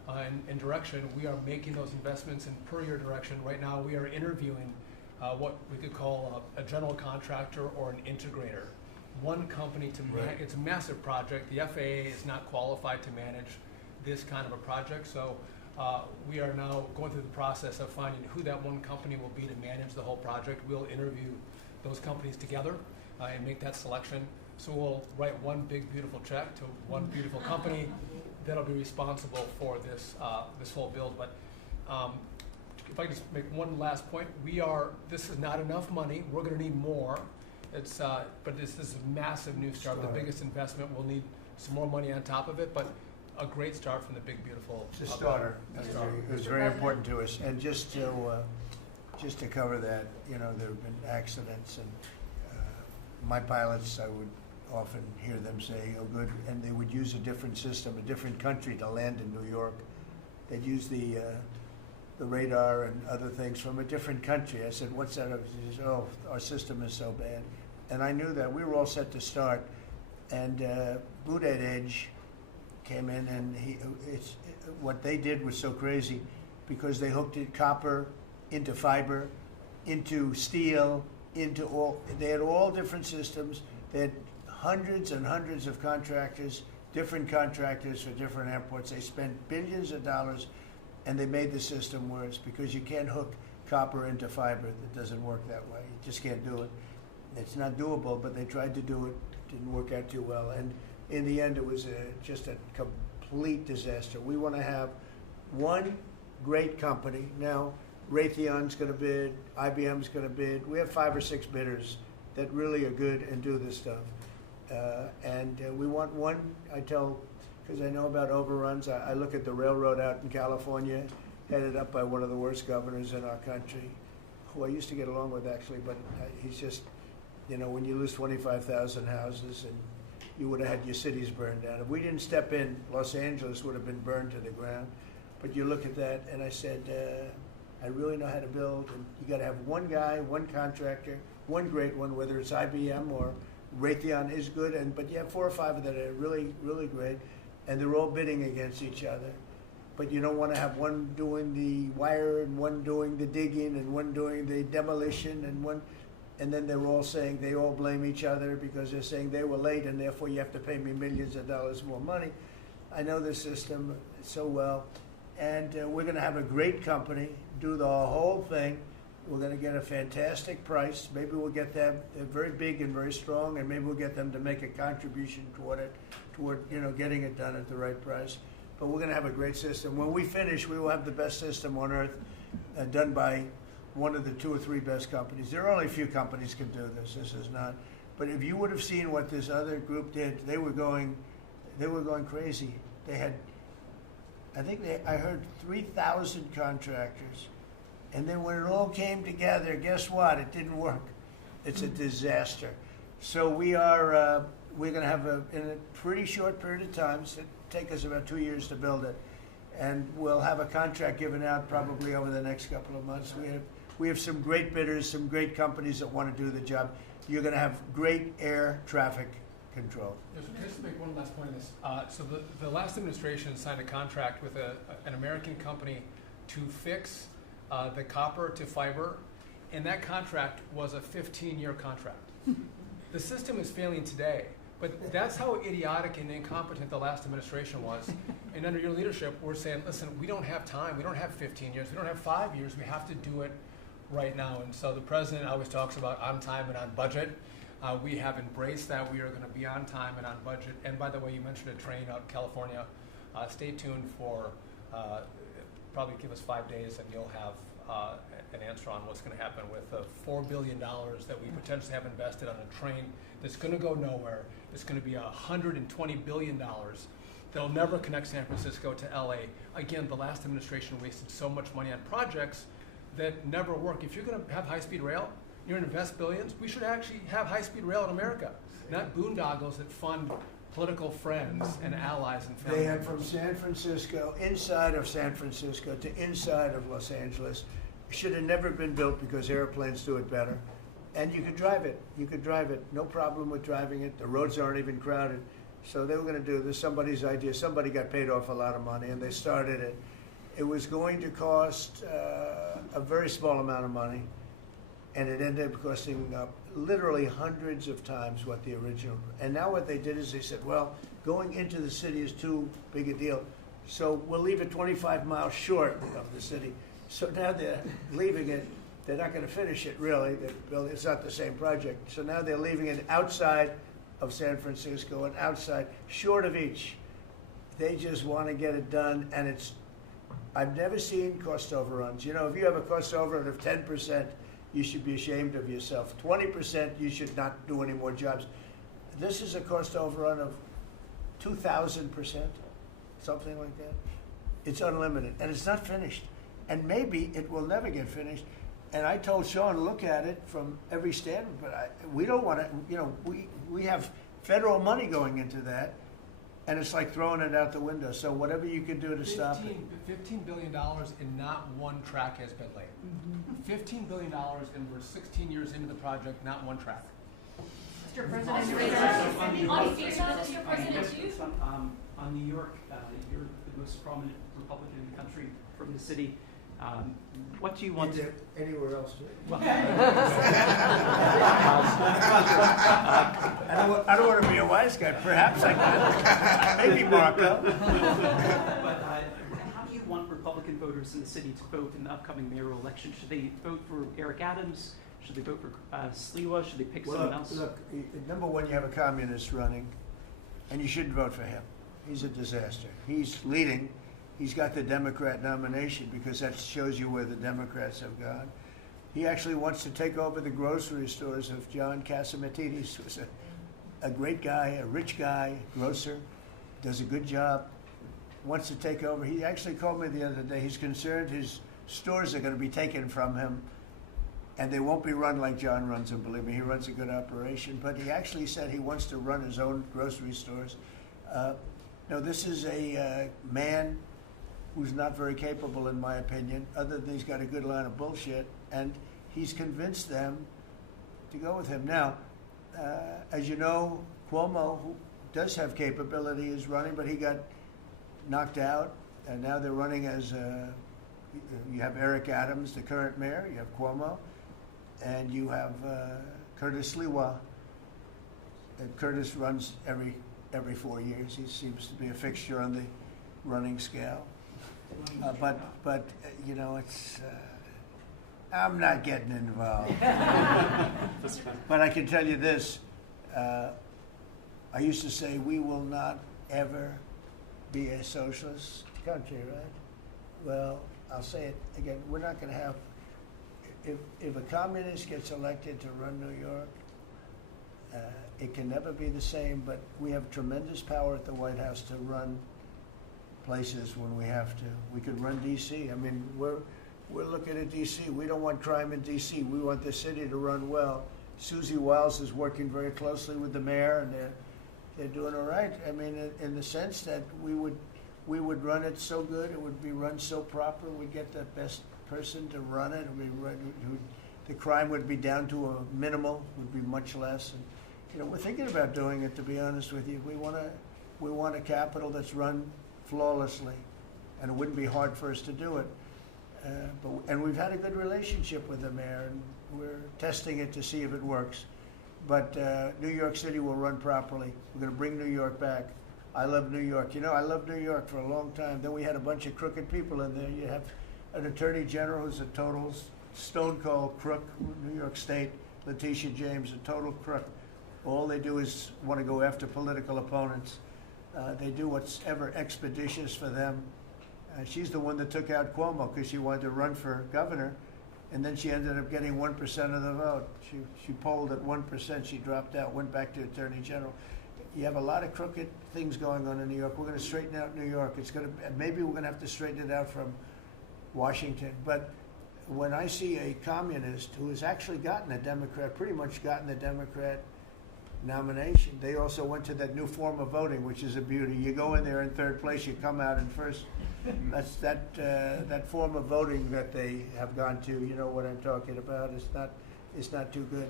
and direction, we are making those investments. And per your direction, right now we are interviewing what we could call a general contractor or an integrator. One company to manage, it's a massive project. The FAA is not qualified to manage this kind of a project. So we are now going through the process of finding who that one company will be to manage the whole project. We'll interview those companies together and make that selection. So we'll write one big, beautiful check to one beautiful company that'll be responsible for this this whole build. But if I could just make one last point, this is not enough money. We're going to need more. But this is a massive new start. The biggest investment. We'll need some more money on top of it, but a great start from the big, beautiful. It's a starter. It was very important to us. And just to cover that, there have been accidents, and my pilots, I would often hear them say, "Oh, good," and they would use a different system, a different country to land in New York. They'd use the radar and other things from a different country. I said, "What's that?" He said, "Oh, our system is so bad." And I knew that. We were all set to start, and Boot Edge came in, and what they did was so crazy, because they hooked it copper into fiber, into steel, they had all different systems. They had hundreds and hundreds of contractors, different contractors for different airports. They spent billions of dollars, and they made the system worse, because you can't hook copper into fiber. It doesn't work that way. You just can't do it. It's not doable, but they tried to do it. Didn't work out too well. And in the end, it was just a complete disaster. We want to have one great company. Now, Raytheon's going to bid, IBM's going to bid. We have 5 or 6 bidders that really are good and do this stuff. And we want one, because I know about overruns. I look at the railroad out in California, headed up by one of the worst governors in our country, who I used to get along with, actually, but he's just, when you lose 25,000 houses, and you would have had your cities burned down. If we didn't step in, Los Angeles would have been burned to the ground. But you look at that, and I said, I really know how to build, and you got to have one guy, one contractor, one great one, whether it's IBM or Raytheon is good, but you have 4 or 5 that are really, really great, and they're all bidding against each other. But you don't want to have one doing the wire, and one doing the digging, and one doing the demolition, and then they're all saying, they all blame each other because they're saying they were late, and therefore you have to pay me millions of dollars more money. I know the system so well, and we're going to have a great company do the whole thing. We're going to get a fantastic price. Maybe we'll get them. They're very big and very strong, and maybe we'll get them to make a contribution toward getting it done at the right price. But we're going to have a great system. When we finish, we will have the best system on earth, done by one of the 2 or 3 best companies. There are only a few companies can do this. This is not. But if you would have seen what this other group did, they were going crazy. They had, I heard 3,000 contractors. And then when it all came together, guess what? It didn't work. It's a disaster. So we're going to have in a pretty short period of time, it'll take us about 2 years to build it, and we'll have a contract given out probably over the next couple of months. We have some great bidders, some great companies that want to do the job. You're going to have great air traffic control. Just to make one last point on this. So the last administration signed a contract with an American company to fix the copper to fiber, and that contract was a 15-year contract. The system is failing today, but that's how idiotic and incompetent the last administration was. And under your leadership, we're saying, listen, we don't have time. We don't have 15 years. We don't have 5 years. We have to do it right now. And so the president always talks about on time and on budget. We have embraced that. We are going to be on time and on budget. And by the way, you mentioned a train out in California. Stay tuned for probably give us 5 days, and you'll have an answer on what's going to happen with the $4 billion that we potentially have invested on a train that's going to go nowhere. It's going to be $120 billion that'll never connect San Francisco to LA. Again, the last administration wasted so much money on projects that never work. If you're going to have high-speed rail, you're going to invest billions, we should actually have high-speed rail in America, not boondoggles that fund political friends and allies and family They had members. from San Francisco, inside of San Francisco to inside of Los Angeles. Should have never been built because airplanes do it better. And you could drive it. You could drive it. No problem with driving it. The roads aren't even crowded. So they were going to do this. Somebody's idea. Somebody got paid off a lot of money, and they started it. It was going to cost a very small amount of money, and it ended up costing literally hundreds of times what the original. And now what they did is they said, well, going into the city is too big a deal, so we'll leave it 25 miles short of the city. So now they're leaving it. They're not going to finish it, really. It's not the same project. So now they're leaving it outside of San Francisco and outside, short of each. They just want to get it done, and it's, I've never seen cost overruns. You know, if you have a cost overrun of 10%, you should be ashamed of yourself. 20%, you should not do any more jobs. This is a cost overrun of 2,000%, something like that. It's unlimited, and it's not finished. And maybe it will never get finished. And I told Sean, look at it from every standpoint, but we don't want to, you know, we have federal money going into that, and it's like throwing it out the window. So whatever you can do to stop it. $15 billion and not one track has been laid. $15 billion and we're 16 years into the project, not one track. Mr. President, on New York, you're the most prominent Republican in the country from the city. What do you want to... Anywhere else? Well, I don't want to be a wise guy. Perhaps I could. Maybe Marco. But how do you want Republican voters in the city to vote in the upcoming mayoral election? Should they vote for Eric Adams? Should they vote for Sliwa? Should they pick someone else? Look, number one, you have a communist running, and you shouldn't vote for him. He's a disaster. He's leading. He's got the Democrat nomination because that shows you where the Democrats have gone. He actually wants to take over the grocery stores of John Catsimatidis, who's a great guy, a rich guy, grocer, does a good job, wants to take over. He actually called me the other day. He's concerned his stores are going to be taken from him, and they won't be run like John runs them. Believe me, he runs a good operation. But he actually said he wants to run his own grocery stores. No, this is a man who's not very capable, in my opinion, other than he's got a good line of bullshit, and he's convinced them to go with him. Now, as you know, Cuomo, who does have capability, is running, but he got knocked out, and now they're running as, you have Eric Adams, the current mayor, you have Cuomo, and you have Curtis Sliwa. And Curtis runs every 4 years. He seems to be a fixture on the running scale. But you know, it's I'm not getting involved. But I can tell you this: I used to say we will not ever be a socialist country, right? Well, I'll say it again: we're not going to have. If a communist gets elected to run New York, it can never be the same. But we have tremendous power at the White House to run places when we have to. We could run D.C. I mean, we're looking at D.C. We don't want crime in D.C. We want the city to run well. Susie Wiles is working very closely with the mayor, and they're doing all right. I mean, in the sense that we would run it so good, it would be run so proper. We'd get the best person to run it. The crime would be down to a minimal, would be much less. And you know, we're thinking about doing it. To be honest with you, we want a capital that's run flawlessly, and it wouldn't be hard for us to do it. And we've had a good relationship with the mayor, and we're testing it to see if it works. But New York City will run properly. We're going to bring New York back. I love New York. You know, I loved New York for a long time. Then we had a bunch of crooked people in there. You have an attorney general who's a total stone cold crook, New York State, Letitia James, a total crook. All they do is want to go after political opponents. They do what's ever expeditious for them. She's the one that took out Cuomo because she wanted to run for governor, and then she ended up getting 1% of the vote. She polled at 1%. She dropped out, went back to attorney general. You have a lot of crooked things going on in New York. We're going to straighten out New York. Maybe we're going to have to straighten it out from Washington. But when I see a communist who has actually gotten a Democrat, pretty much gotten the Democrat nomination, they also went to that new form of voting, which is a beauty. You go in there in third place, you come out in first. That's that form of voting that they have gone to. You know what I'm talking about. It's not too good.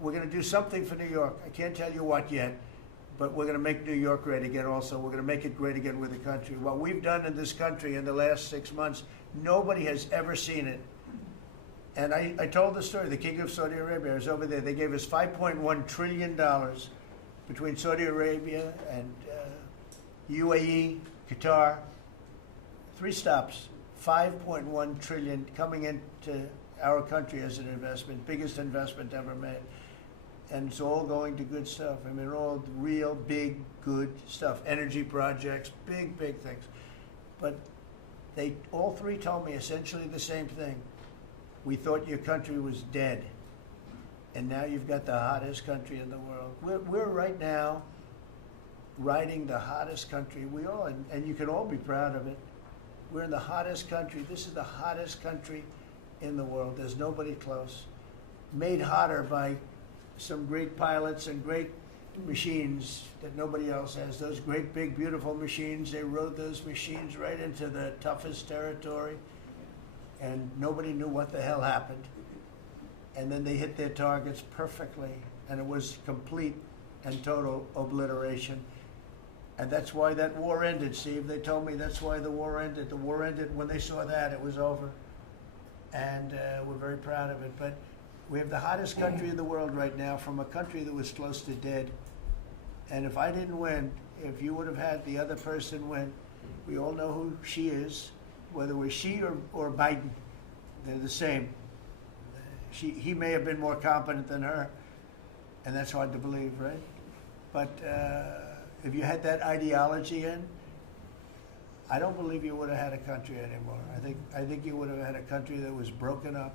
We're going to do something for New York. I can't tell you what yet, but we're going to make New York great again also. We're going to make it great again with the country. What we've done in this country in the last 6 months, nobody has ever seen it. And I told the story. The King of Saudi Arabia was over there. They gave us $5.1 trillion between Saudi Arabia and UAE, Qatar. 3 stops, $5.1 trillion coming into our country as an investment, biggest investment ever made. And it's all going to good stuff. I mean, all real big, good stuff. Energy projects, big, big things. But they all 3 told me essentially the same thing. We thought your country was dead. And now you've got the hottest country in the world. We're right now riding the hottest country. We all, and you can all be proud of it. We're in the hottest country. This is the hottest country in the world. There's nobody close. Made hotter by some great pilots and great machines that nobody else has. Those great, big, beautiful machines, they rode those machines right into the toughest territory, and nobody knew what the hell happened. And then they hit their targets perfectly, and it was complete and total obliteration. And that's why that war ended, Steve. They told me that's why the war ended. The war ended when they saw that, it was over. And we're very proud of it. But we have the hottest country in the world right now, from a country that was close to dead. And if I didn't win, if you would have had the other person win, we all know who she is, whether it was she or Biden. They're the same. He may have been more competent than her, and that's hard to believe, right? But if you had that ideology in, I don't believe you would have had a country anymore. I think you would have had a country that was broken up.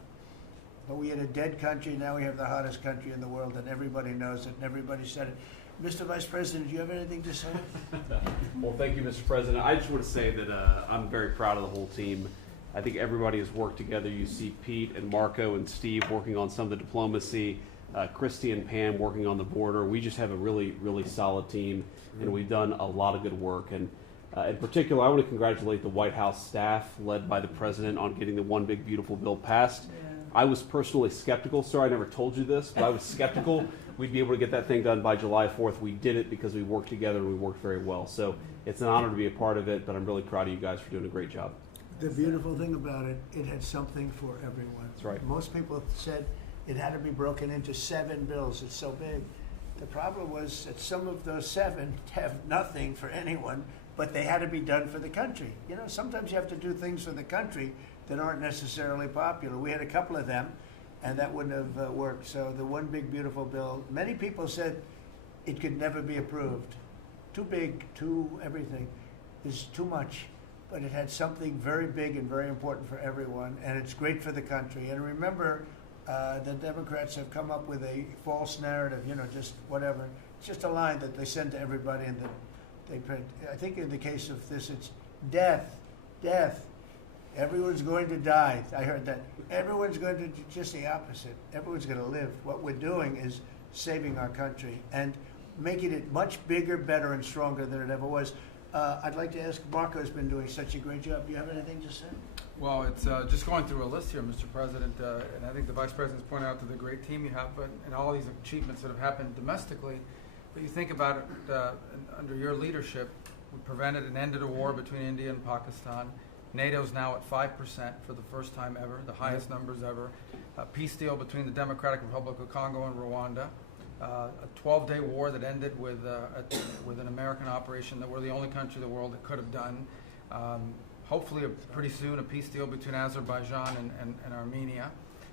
But we had a dead country. Now we have the hottest country in the world, and everybody knows it, and everybody said it. Mr. Vice President, do you have anything to say? Well, thank you, Mr. President. I just want to say that I'm very proud of the whole team. I think everybody has worked together. You see Pete and Marco and Steve working on some of the diplomacy, Christy and Pam working on the border. We just have a really, really solid team, and we've done a lot of good work. And in particular, I want to congratulate the White House staff led by the President on getting the One Big Beautiful Bill passed. Yeah. I was personally skeptical. Sorry, I never told you this, but I was skeptical we'd be able to get that thing done by July 4th. We did it because we worked together and we worked very well. So it's an honor to be a part of it, but I'm really proud of you guys for doing a great job. The beautiful thing about it, it had something for everyone. That's right. Most people said it had to be broken into 7 bills. It's so big. The problem was that some of those 7 have nothing for anyone, but they had to be done for the country. You know, sometimes you have to do things for the country that aren't necessarily popular. We had a couple of them, and that wouldn't have worked. So the One Big Beautiful Bill, many people said it could never be approved. Too big, too everything. There's too much. But it had something very big and very important for everyone, and it's great for the country. And remember, the Democrats have come up with a false narrative, you know, just whatever. It's just a line that they send to everybody and that they print. I think in the case of this, it's death, death. Everyone's going to die. I heard that. Everyone's going to do just the opposite. Everyone's going to live. What we're doing is saving our country and making it much bigger, better, and stronger than it ever was. I'd like to ask, Marco's been doing such a great job. Do you have anything to say? Well, it's just going through a list here, Mr. President, and I think the Vice President's pointed out to the great team you have, and all these achievements that have happened domestically. But you think about it, under your leadership, we prevented and ended a war between India and Pakistan. NATO's now at 5% for the first time ever, the highest numbers ever. A peace deal between the Democratic Republic of Congo and Rwanda. A 12-day war that ended with an American operation that we're the only country in the world that could have done. Hopefully, pretty soon, a peace deal between Azerbaijan and Armenia.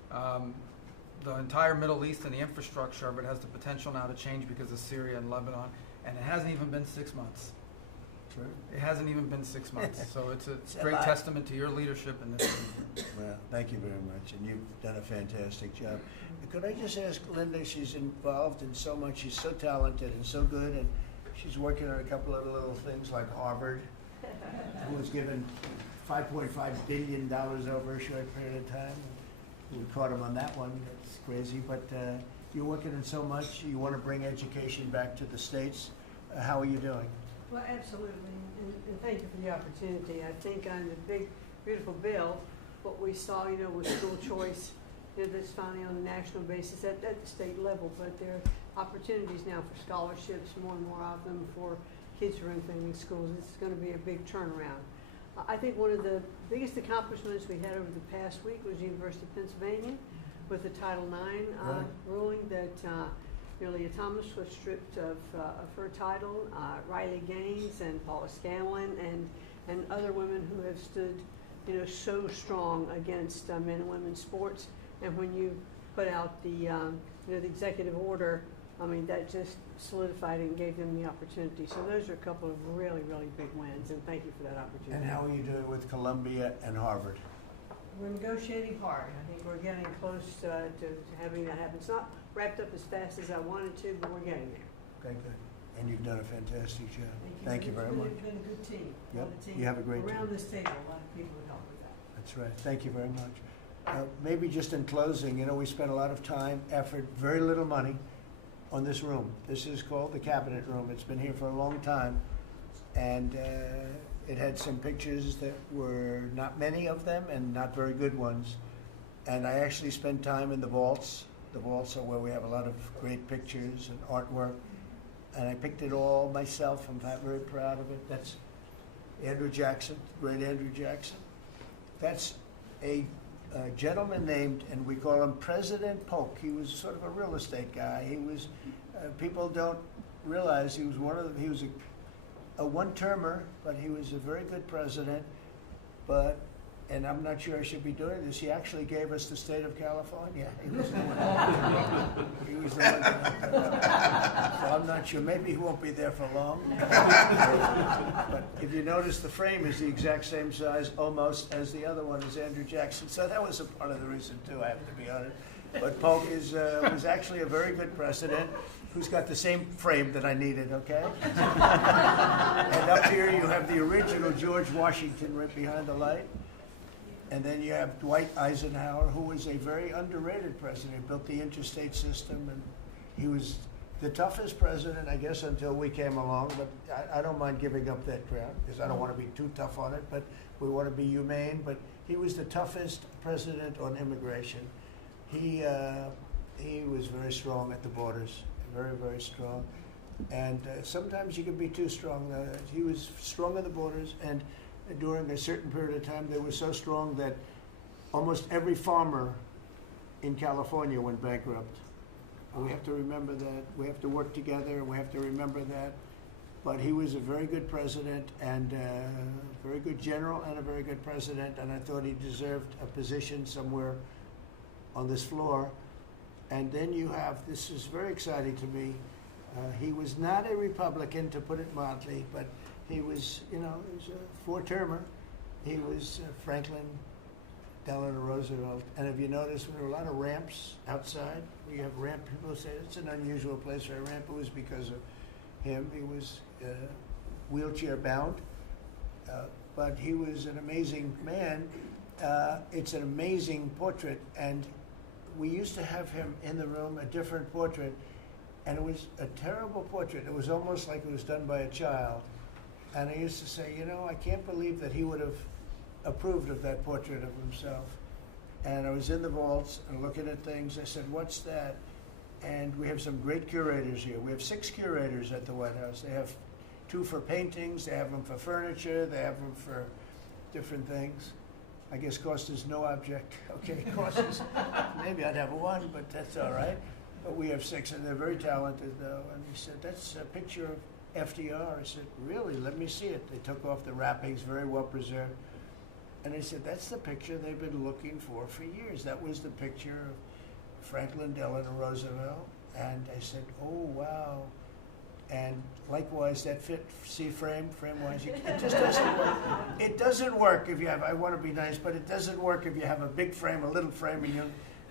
The entire Middle East and the infrastructure of it has the potential now to change because of Syria and Lebanon, and it hasn't even been 6 months. It hasn't even been 6 months, so it's a great testament to your leadership in this. Well, thank you very much, and you've done a fantastic job. Could I just ask Linda, she's involved in so much, she's so talented and so good, and she's working on a couple of little things like Harvard, who was given $5.5 billion over a short period of time. We caught him on that one. That's crazy. But you're working on so much. You want to bring education back to the States. How are you doing? Well, absolutely, and thank you for the opportunity. I think on the big, beautiful bill, what we saw, was school choice, that's finally on a national basis at the state level, but there are opportunities now for scholarships, more and more of them for kids who are in failing schools. It's going to be a big turnaround. I think one of the biggest accomplishments we had over the past week was the University of Pennsylvania with the Title IX ruling that Amelia Thomas was stripped of her title. Riley Gaines and Paula Scanlon and other women who have stood, so strong against men and women's sports. And when you put out the executive order, I mean, that just solidified it and gave them the opportunity. So those are a couple of really, really big wins, and thank you for that opportunity. And how are you doing with Columbia and Harvard? We're negotiating hard. I think we're getting close to having that happen. It's not wrapped up as fast as I wanted to, but we're getting there. Okay, good. And you've done a fantastic job. Thank you very It's much. been a good team. Yep. A team You have a great team. around this table. A lot of people would help with that. That's right. Thank you very much. Maybe just in closing, we spent a lot of time, effort, very little money on this room. This is called the Cabinet Room. It's been here for a long time, and it had some pictures that were not many of them and not very good ones. And I actually spent time in the vaults. The vaults are where we have a lot of great pictures and artwork. And I picked it all myself. I'm not very proud of it. That's Andrew Jackson, great Andrew Jackson. That's a gentleman named, and we call him President Polk. He was sort of a real estate guy. He was, people don't realize he was he was a one-termer, but he was a very good president. And I'm not sure I should be doing this, he actually gave us the state of California. He was the one. He was the one. So I'm not sure, maybe he won't be there for long. But if you notice, the frame is the exact same size almost as the other one is Andrew Jackson. So that was a part of the reason too, I have to be honest. But Polk was actually a very good president who's got the same frame that I needed, okay? And up here you have the original George Washington right behind the light. And then you have Dwight Eisenhower, who was a very underrated president, built the interstate system, and he was the toughest president, I guess, until we came along. But I don't mind giving up that crown, because I don't want to be too tough on it, but we want to be humane. But he was the toughest president on immigration. He was very strong at the borders, very, very strong. And sometimes you can be too strong. He was strong at the borders, and during a certain period of time, they were so strong that almost every farmer in California went bankrupt. And we have to remember that. We have to work together, and we have to remember that. But he was a very good president, and a very good general, and a very good president, and I thought he deserved a position somewhere on this floor. And then you have, this is very exciting to me, he was not a Republican, to put it mildly, but he was, he was a four-termer. He was Franklin Delano Roosevelt. And if you notice, there were a lot of ramps outside. We have ramp, people say it's an unusual place for a ramp. It was because of him. He was wheelchair-bound, but he was an amazing man. It's an amazing portrait, and we used to have him in the room, a different portrait, and it was a terrible portrait. It was almost like it was done by a child. And I used to say, I can't believe that he would have approved of that portrait of himself. And I was in the vaults and looking at things. I said, what's that? And we have some great curators here. We have 6 curators at the White House. They have 2 for paintings, they have them for furniture, they have them for different things. I guess cost is no object. Okay, cost is, maybe I'd have 1, but that's all right. But we have 6, and they're very talented, though. And he said, that's a picture of FDR. I said, really? Let me see it. They took off the wrappings, very well preserved. And I said, that's the picture they've been looking for years. That was the picture of Franklin Delano Roosevelt. And I said, oh, wow. And likewise, that frame-wise, it just doesn't work. It doesn't work if you have, I want to be nice, but it doesn't work if you have a big frame, a little frame,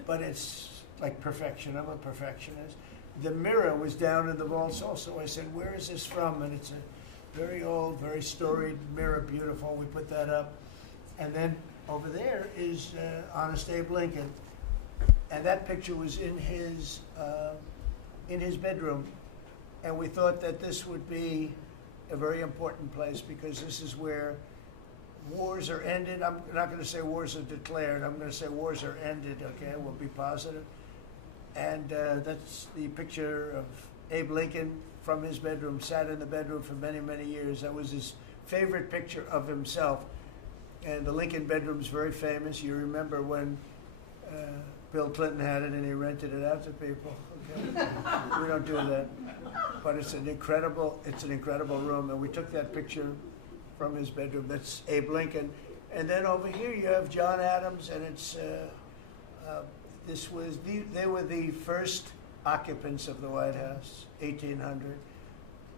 but it's like perfection. I'm a perfectionist. The mirror was down in the vaults also. I said, where is this from? And it's a very old, very storied mirror, beautiful. We put that up. And then over there is Honest Abe Lincoln. And that picture was in his bedroom. And we thought that this would be a very important place because this is where wars are ended. I'm not going to say wars are declared. I'm going to say wars are ended, okay? We'll be positive. And that's the picture of Abe Lincoln from his bedroom, sat in the bedroom for many, many years. That was his favorite picture of himself. And the Lincoln bedroom's very famous. You remember when Bill Clinton had it and he rented it out to people. Okay? We don't do that. But it's an incredible room. And we took that picture from his bedroom. That's Abe Lincoln. And then over here you have John Adams, and it's they were the first occupants of the White House, 1800.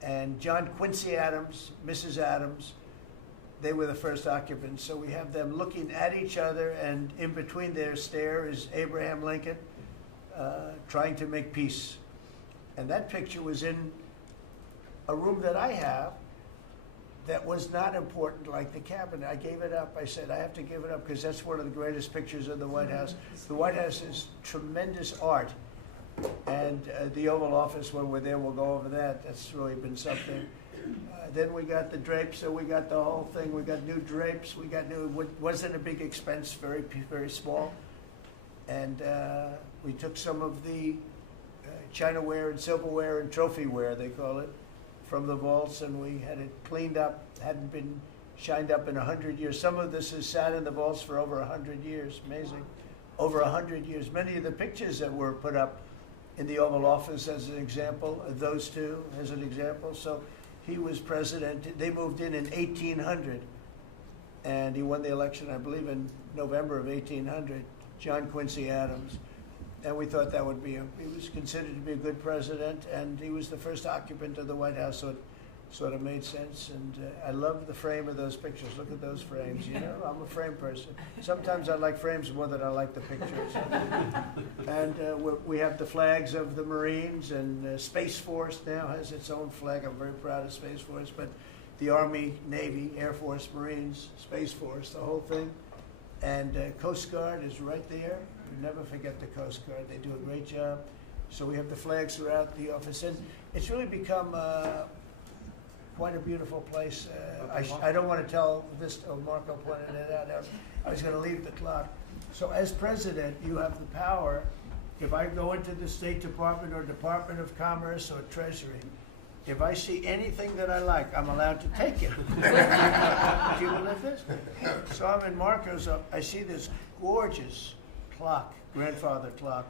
And John Quincy Adams, Mrs. Adams, they were the first occupants. So we have them looking at each other, and in between their stare is Abraham Lincoln trying to make peace. And that picture was in a room that I have that was not important like the cabinet. I gave it up. I said, I have to give it up because that's one of the greatest pictures of the White House. The White House is tremendous art. And the Oval Office, when we're there, we'll go over that. That's really been something. Then we got the drapes, so we got the whole thing. We got new drapes. We got new, wasn't a big expense, very, very small. And we took some of the chinaware and silverware and trophyware, they call it, from the vaults, and we had it cleaned up. Hadn't been shined up in 100 years. Some of this has sat in the vaults for over 100 years. Amazing. Over 100 years. Many of the pictures that were put up in the Oval Office as an example, those two as an example. So he was president. They moved in 1800, and he won the election, I believe, in November of 1800, John Quincy Adams. And we thought that would be, he was considered to be a good president, and he was the first occupant of the White House, so it sort of made sense. And I love the frame of those pictures. Look at those frames, you know? I'm a frame person. Sometimes I like frames more than I like the pictures. And we have the flags of the Marines, and Space Force now has its own flag. I'm very proud of Space Force, but the Army, Navy, Air Force, Marines, Space Force, the whole thing. And Coast Guard is right there. You never forget the Coast Guard. They do a great job. So we have the flags throughout the office. And it's really become quite a beautiful place. I don't want to tell this, Marco pointed it out. I was going to leave the clock. So as president, you have the power. If I go into the State Department or Department of Commerce or Treasury, if I see anything that I like, I'm allowed to take it. Do you believe this? So I'm in Marco's, I see this gorgeous clock, grandfather clock,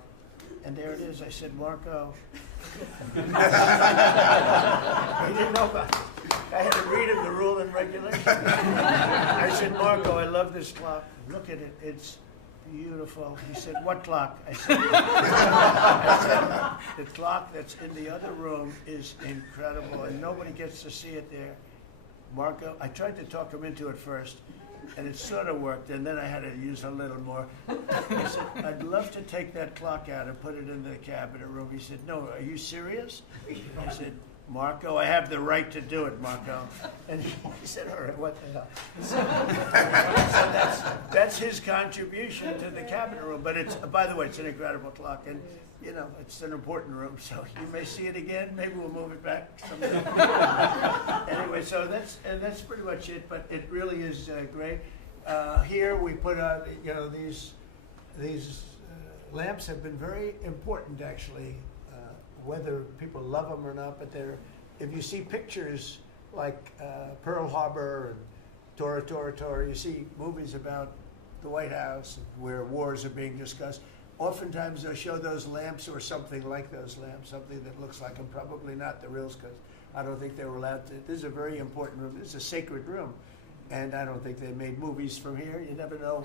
and there it is. I said, Marco. He didn't know about it. I had to read him the rule and regulation. I said, Marco, I love this clock. Look at it. It's beautiful. He said, what clock? I said, the clock that's in the other room is incredible, and nobody gets to see it there. Marco, I tried to talk him into it first, and it sort of worked, and then I had to use a little more. I said, I'd love to take that clock out and put it in the cabinet room. He said, no, are you serious? I said, Marco, I have the right to do it, Marco. And he said, all right, what the hell? So that's his contribution to the cabinet room. But it's, by the way, it's an incredible clock. And, you know, it's an important room. So you may see it again. Maybe we'll move it back someday. Anyway, so that's pretty much it. But it really is great. Here we put out, you know, these lamps have been very important, actually. Whether people love them or not, but if you see pictures like Pearl Harbor and Tora Tora Tora, you see movies about the White House where wars are being discussed. Oftentimes they'll show those lamps or something like those lamps, something that looks like them, probably not the reals, because I don't think they were allowed to. This is a very important room. This is a sacred room, and I don't think they made movies from here. You never know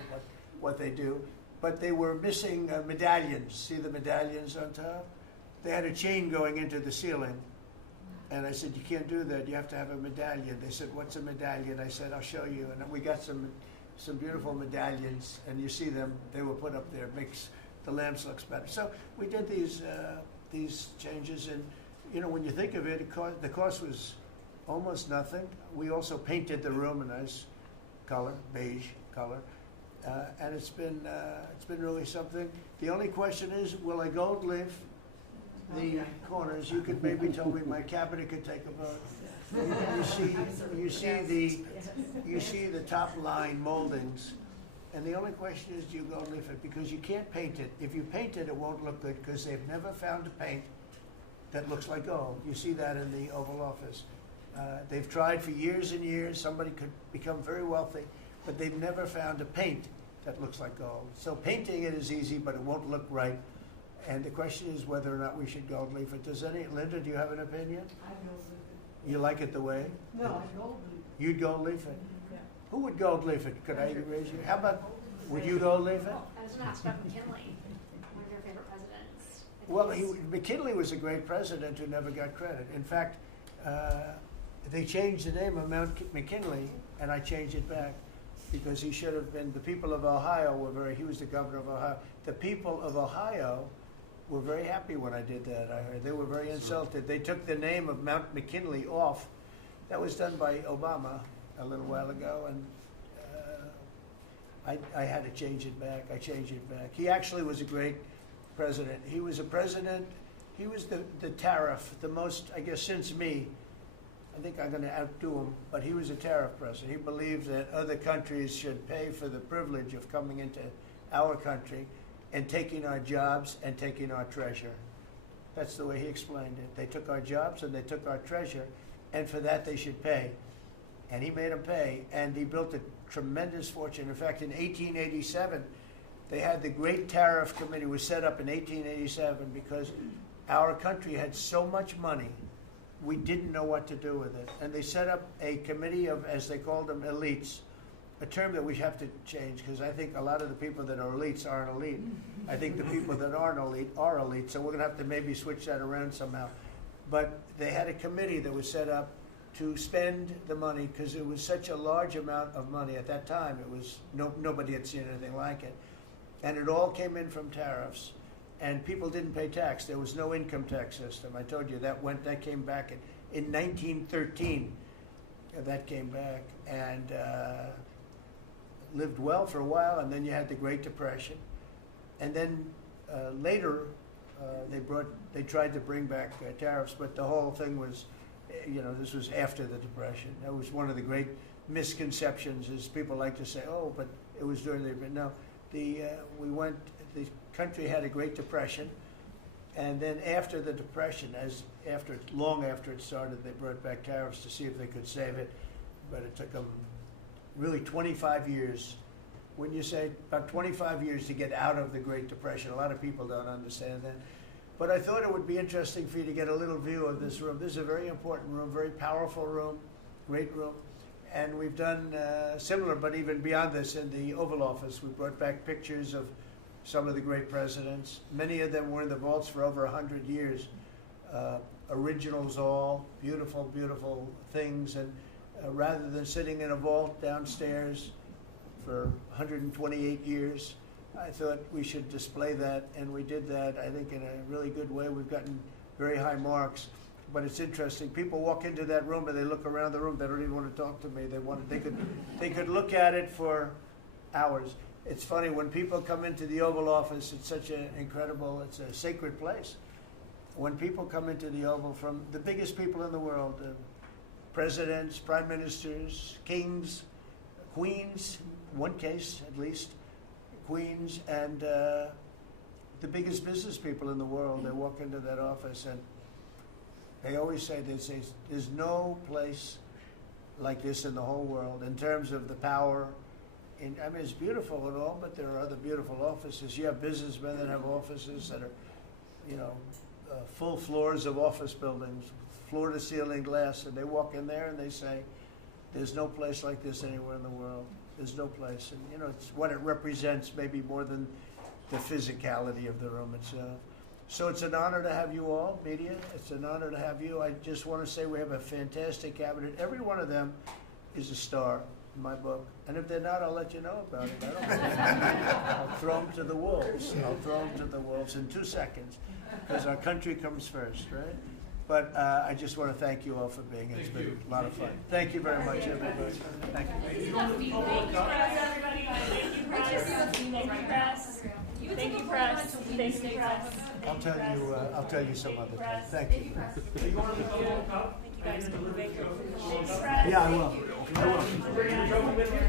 what they do. But they were missing medallions. See the medallions on top? They had a chain going into the ceiling. And I said, you can't do that. You have to have a medallion. They said, what's a medallion? I said, I'll show you. And we got some beautiful medallions. And you see them. They were put up there. It makes the lamps look better. So we did these changes. And, you know, when you think of it, the cost was almost nothing. We also painted the room a nice color, beige color. And it's been really something. The only question is, will I gold leaf the corners? You could maybe tell me my cabinet could take a vote. You see the top line moldings, and the only question is, do you gold leaf it? Because you can't paint it. If you paint it, it won't look good because they've never found a paint that looks like gold. You see that in the Oval Office. They've tried for years and years. Somebody could become very wealthy, but they've never found a paint that looks like gold. So painting it is easy, but it won't look right. And the question is whether or not we should gold leaf it. Linda, do you have an opinion? I gold leaf it. You like it the way? No, I gold leaf it. You'd gold leaf it? Yeah. Who would gold leaf it? Could I raise you? How about, would you gold leaf it? I was going to ask about McKinley, one of your favorite presidents. Well, McKinley was a great president who never got credit. In fact, they changed the name of Mount McKinley, and I changed it back because he should have been. The people of Ohio he was the governor of Ohio. The people of Ohio were very happy when I did that. I heard they were very insulted. They took the name of Mount McKinley off. That was done by Obama a little while ago, and I had to change it back. I changed it back. He actually was a great president. He was a president. He was the tariff, the most, I guess, since me. I think I'm going to outdo him, but he was a tariff president. He believed that other countries should pay for the privilege of coming into our country and taking our jobs and taking our treasure. That's the way he explained it. They took our jobs and they took our treasure, and for that they should pay. And he made them pay, and he built a tremendous fortune. In fact, in 1887, they had the Great Tariff Committee was set up in 1887 because our country had so much money, we didn't know what to do with it. And they set up a committee of, as they called them, elites, a term that we have to change because I think a lot of the people that are elites aren't elite. I think the people that aren't elite are elite, so we're going to have to maybe switch that around somehow. But they had a committee that was set up to spend the money because it was such a large amount of money at that time. It was nobody had seen anything like it. And it all came in from tariffs. And people didn't pay tax. There was no income tax system. I told you that came back in 1913. That came back and lived well for a while, and then you had the Great Depression. And then later they tried to bring back tariffs, but the whole thing was, this was after the Depression. That was one of the great misconceptions is people like to say, oh, but it was during the, but no, the country had a Great Depression, and then after the Depression, long after it started, they brought back tariffs to see if they could save it, but it took them really 25 years. When you say about 25 years to get out of the Great Depression, a lot of people don't understand that. But I thought it would be interesting for you to get a little view of this room. This is a very important room, very powerful room, great room. And we've done similar, but even beyond this, in the Oval Office. We brought back pictures of some of the great presidents. Many of them were in the vaults for over 100 years. Originals all, beautiful, beautiful things. And rather than sitting in a vault downstairs for 128 years, I thought we should display that, and we did that, I think, in a really good way. We've gotten very high marks. But it's interesting. People walk into that room and they look around the room. They don't even want to talk to me. They could look at it for hours. It's funny when people come into the Oval Office. It's such an incredible. It's a sacred place. When people come into the Oval from the biggest people in the world, presidents, prime ministers, kings, queens, one case at least, queens, and the biggest business people in the world. They walk into that office and they always say, there's no place like this in the whole world in terms of the power. It's beautiful and all, but there are other beautiful offices. You have businessmen that have offices that are, full floors of office buildings, floor-to-ceiling glass, and they walk in there and they say, there's no place like this anywhere in the world. There's no place. And, it's what it represents maybe more than the physicality of the room itself. So it's an honor to have you all, media. It's an honor to have you. I just want to say we have a fantastic cabinet. Every one of them is a star in my book. And if they're not, I'll let you know about it. I don't care. I'll throw them to the wolves. I'll throw them to the wolves in 2 seconds because our country comes first, right? But I just want to thank you all for being here. It's been a lot of fun. Thank you very much, everybody. Thank you. Thank you, press, everybody. Thank you, press. Thank you, press. Thank you, press. Thank you, press. I'll tell you some other time. Thank you. Thank you, guys. Yeah, I will.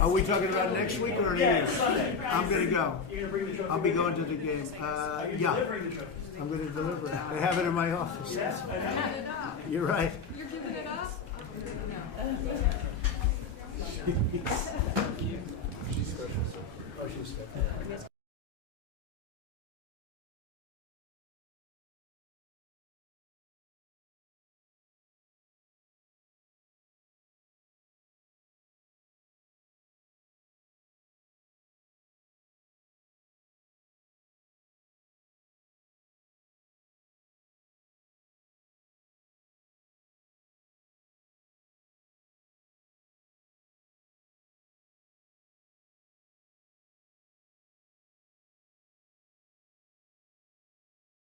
Are we talking about next week or next week? I'm going to go. I'll be going to the game. Yeah. I'm going to deliver it. I have it in my office. You're right. You're giving it up? She's special. Oh, she's special.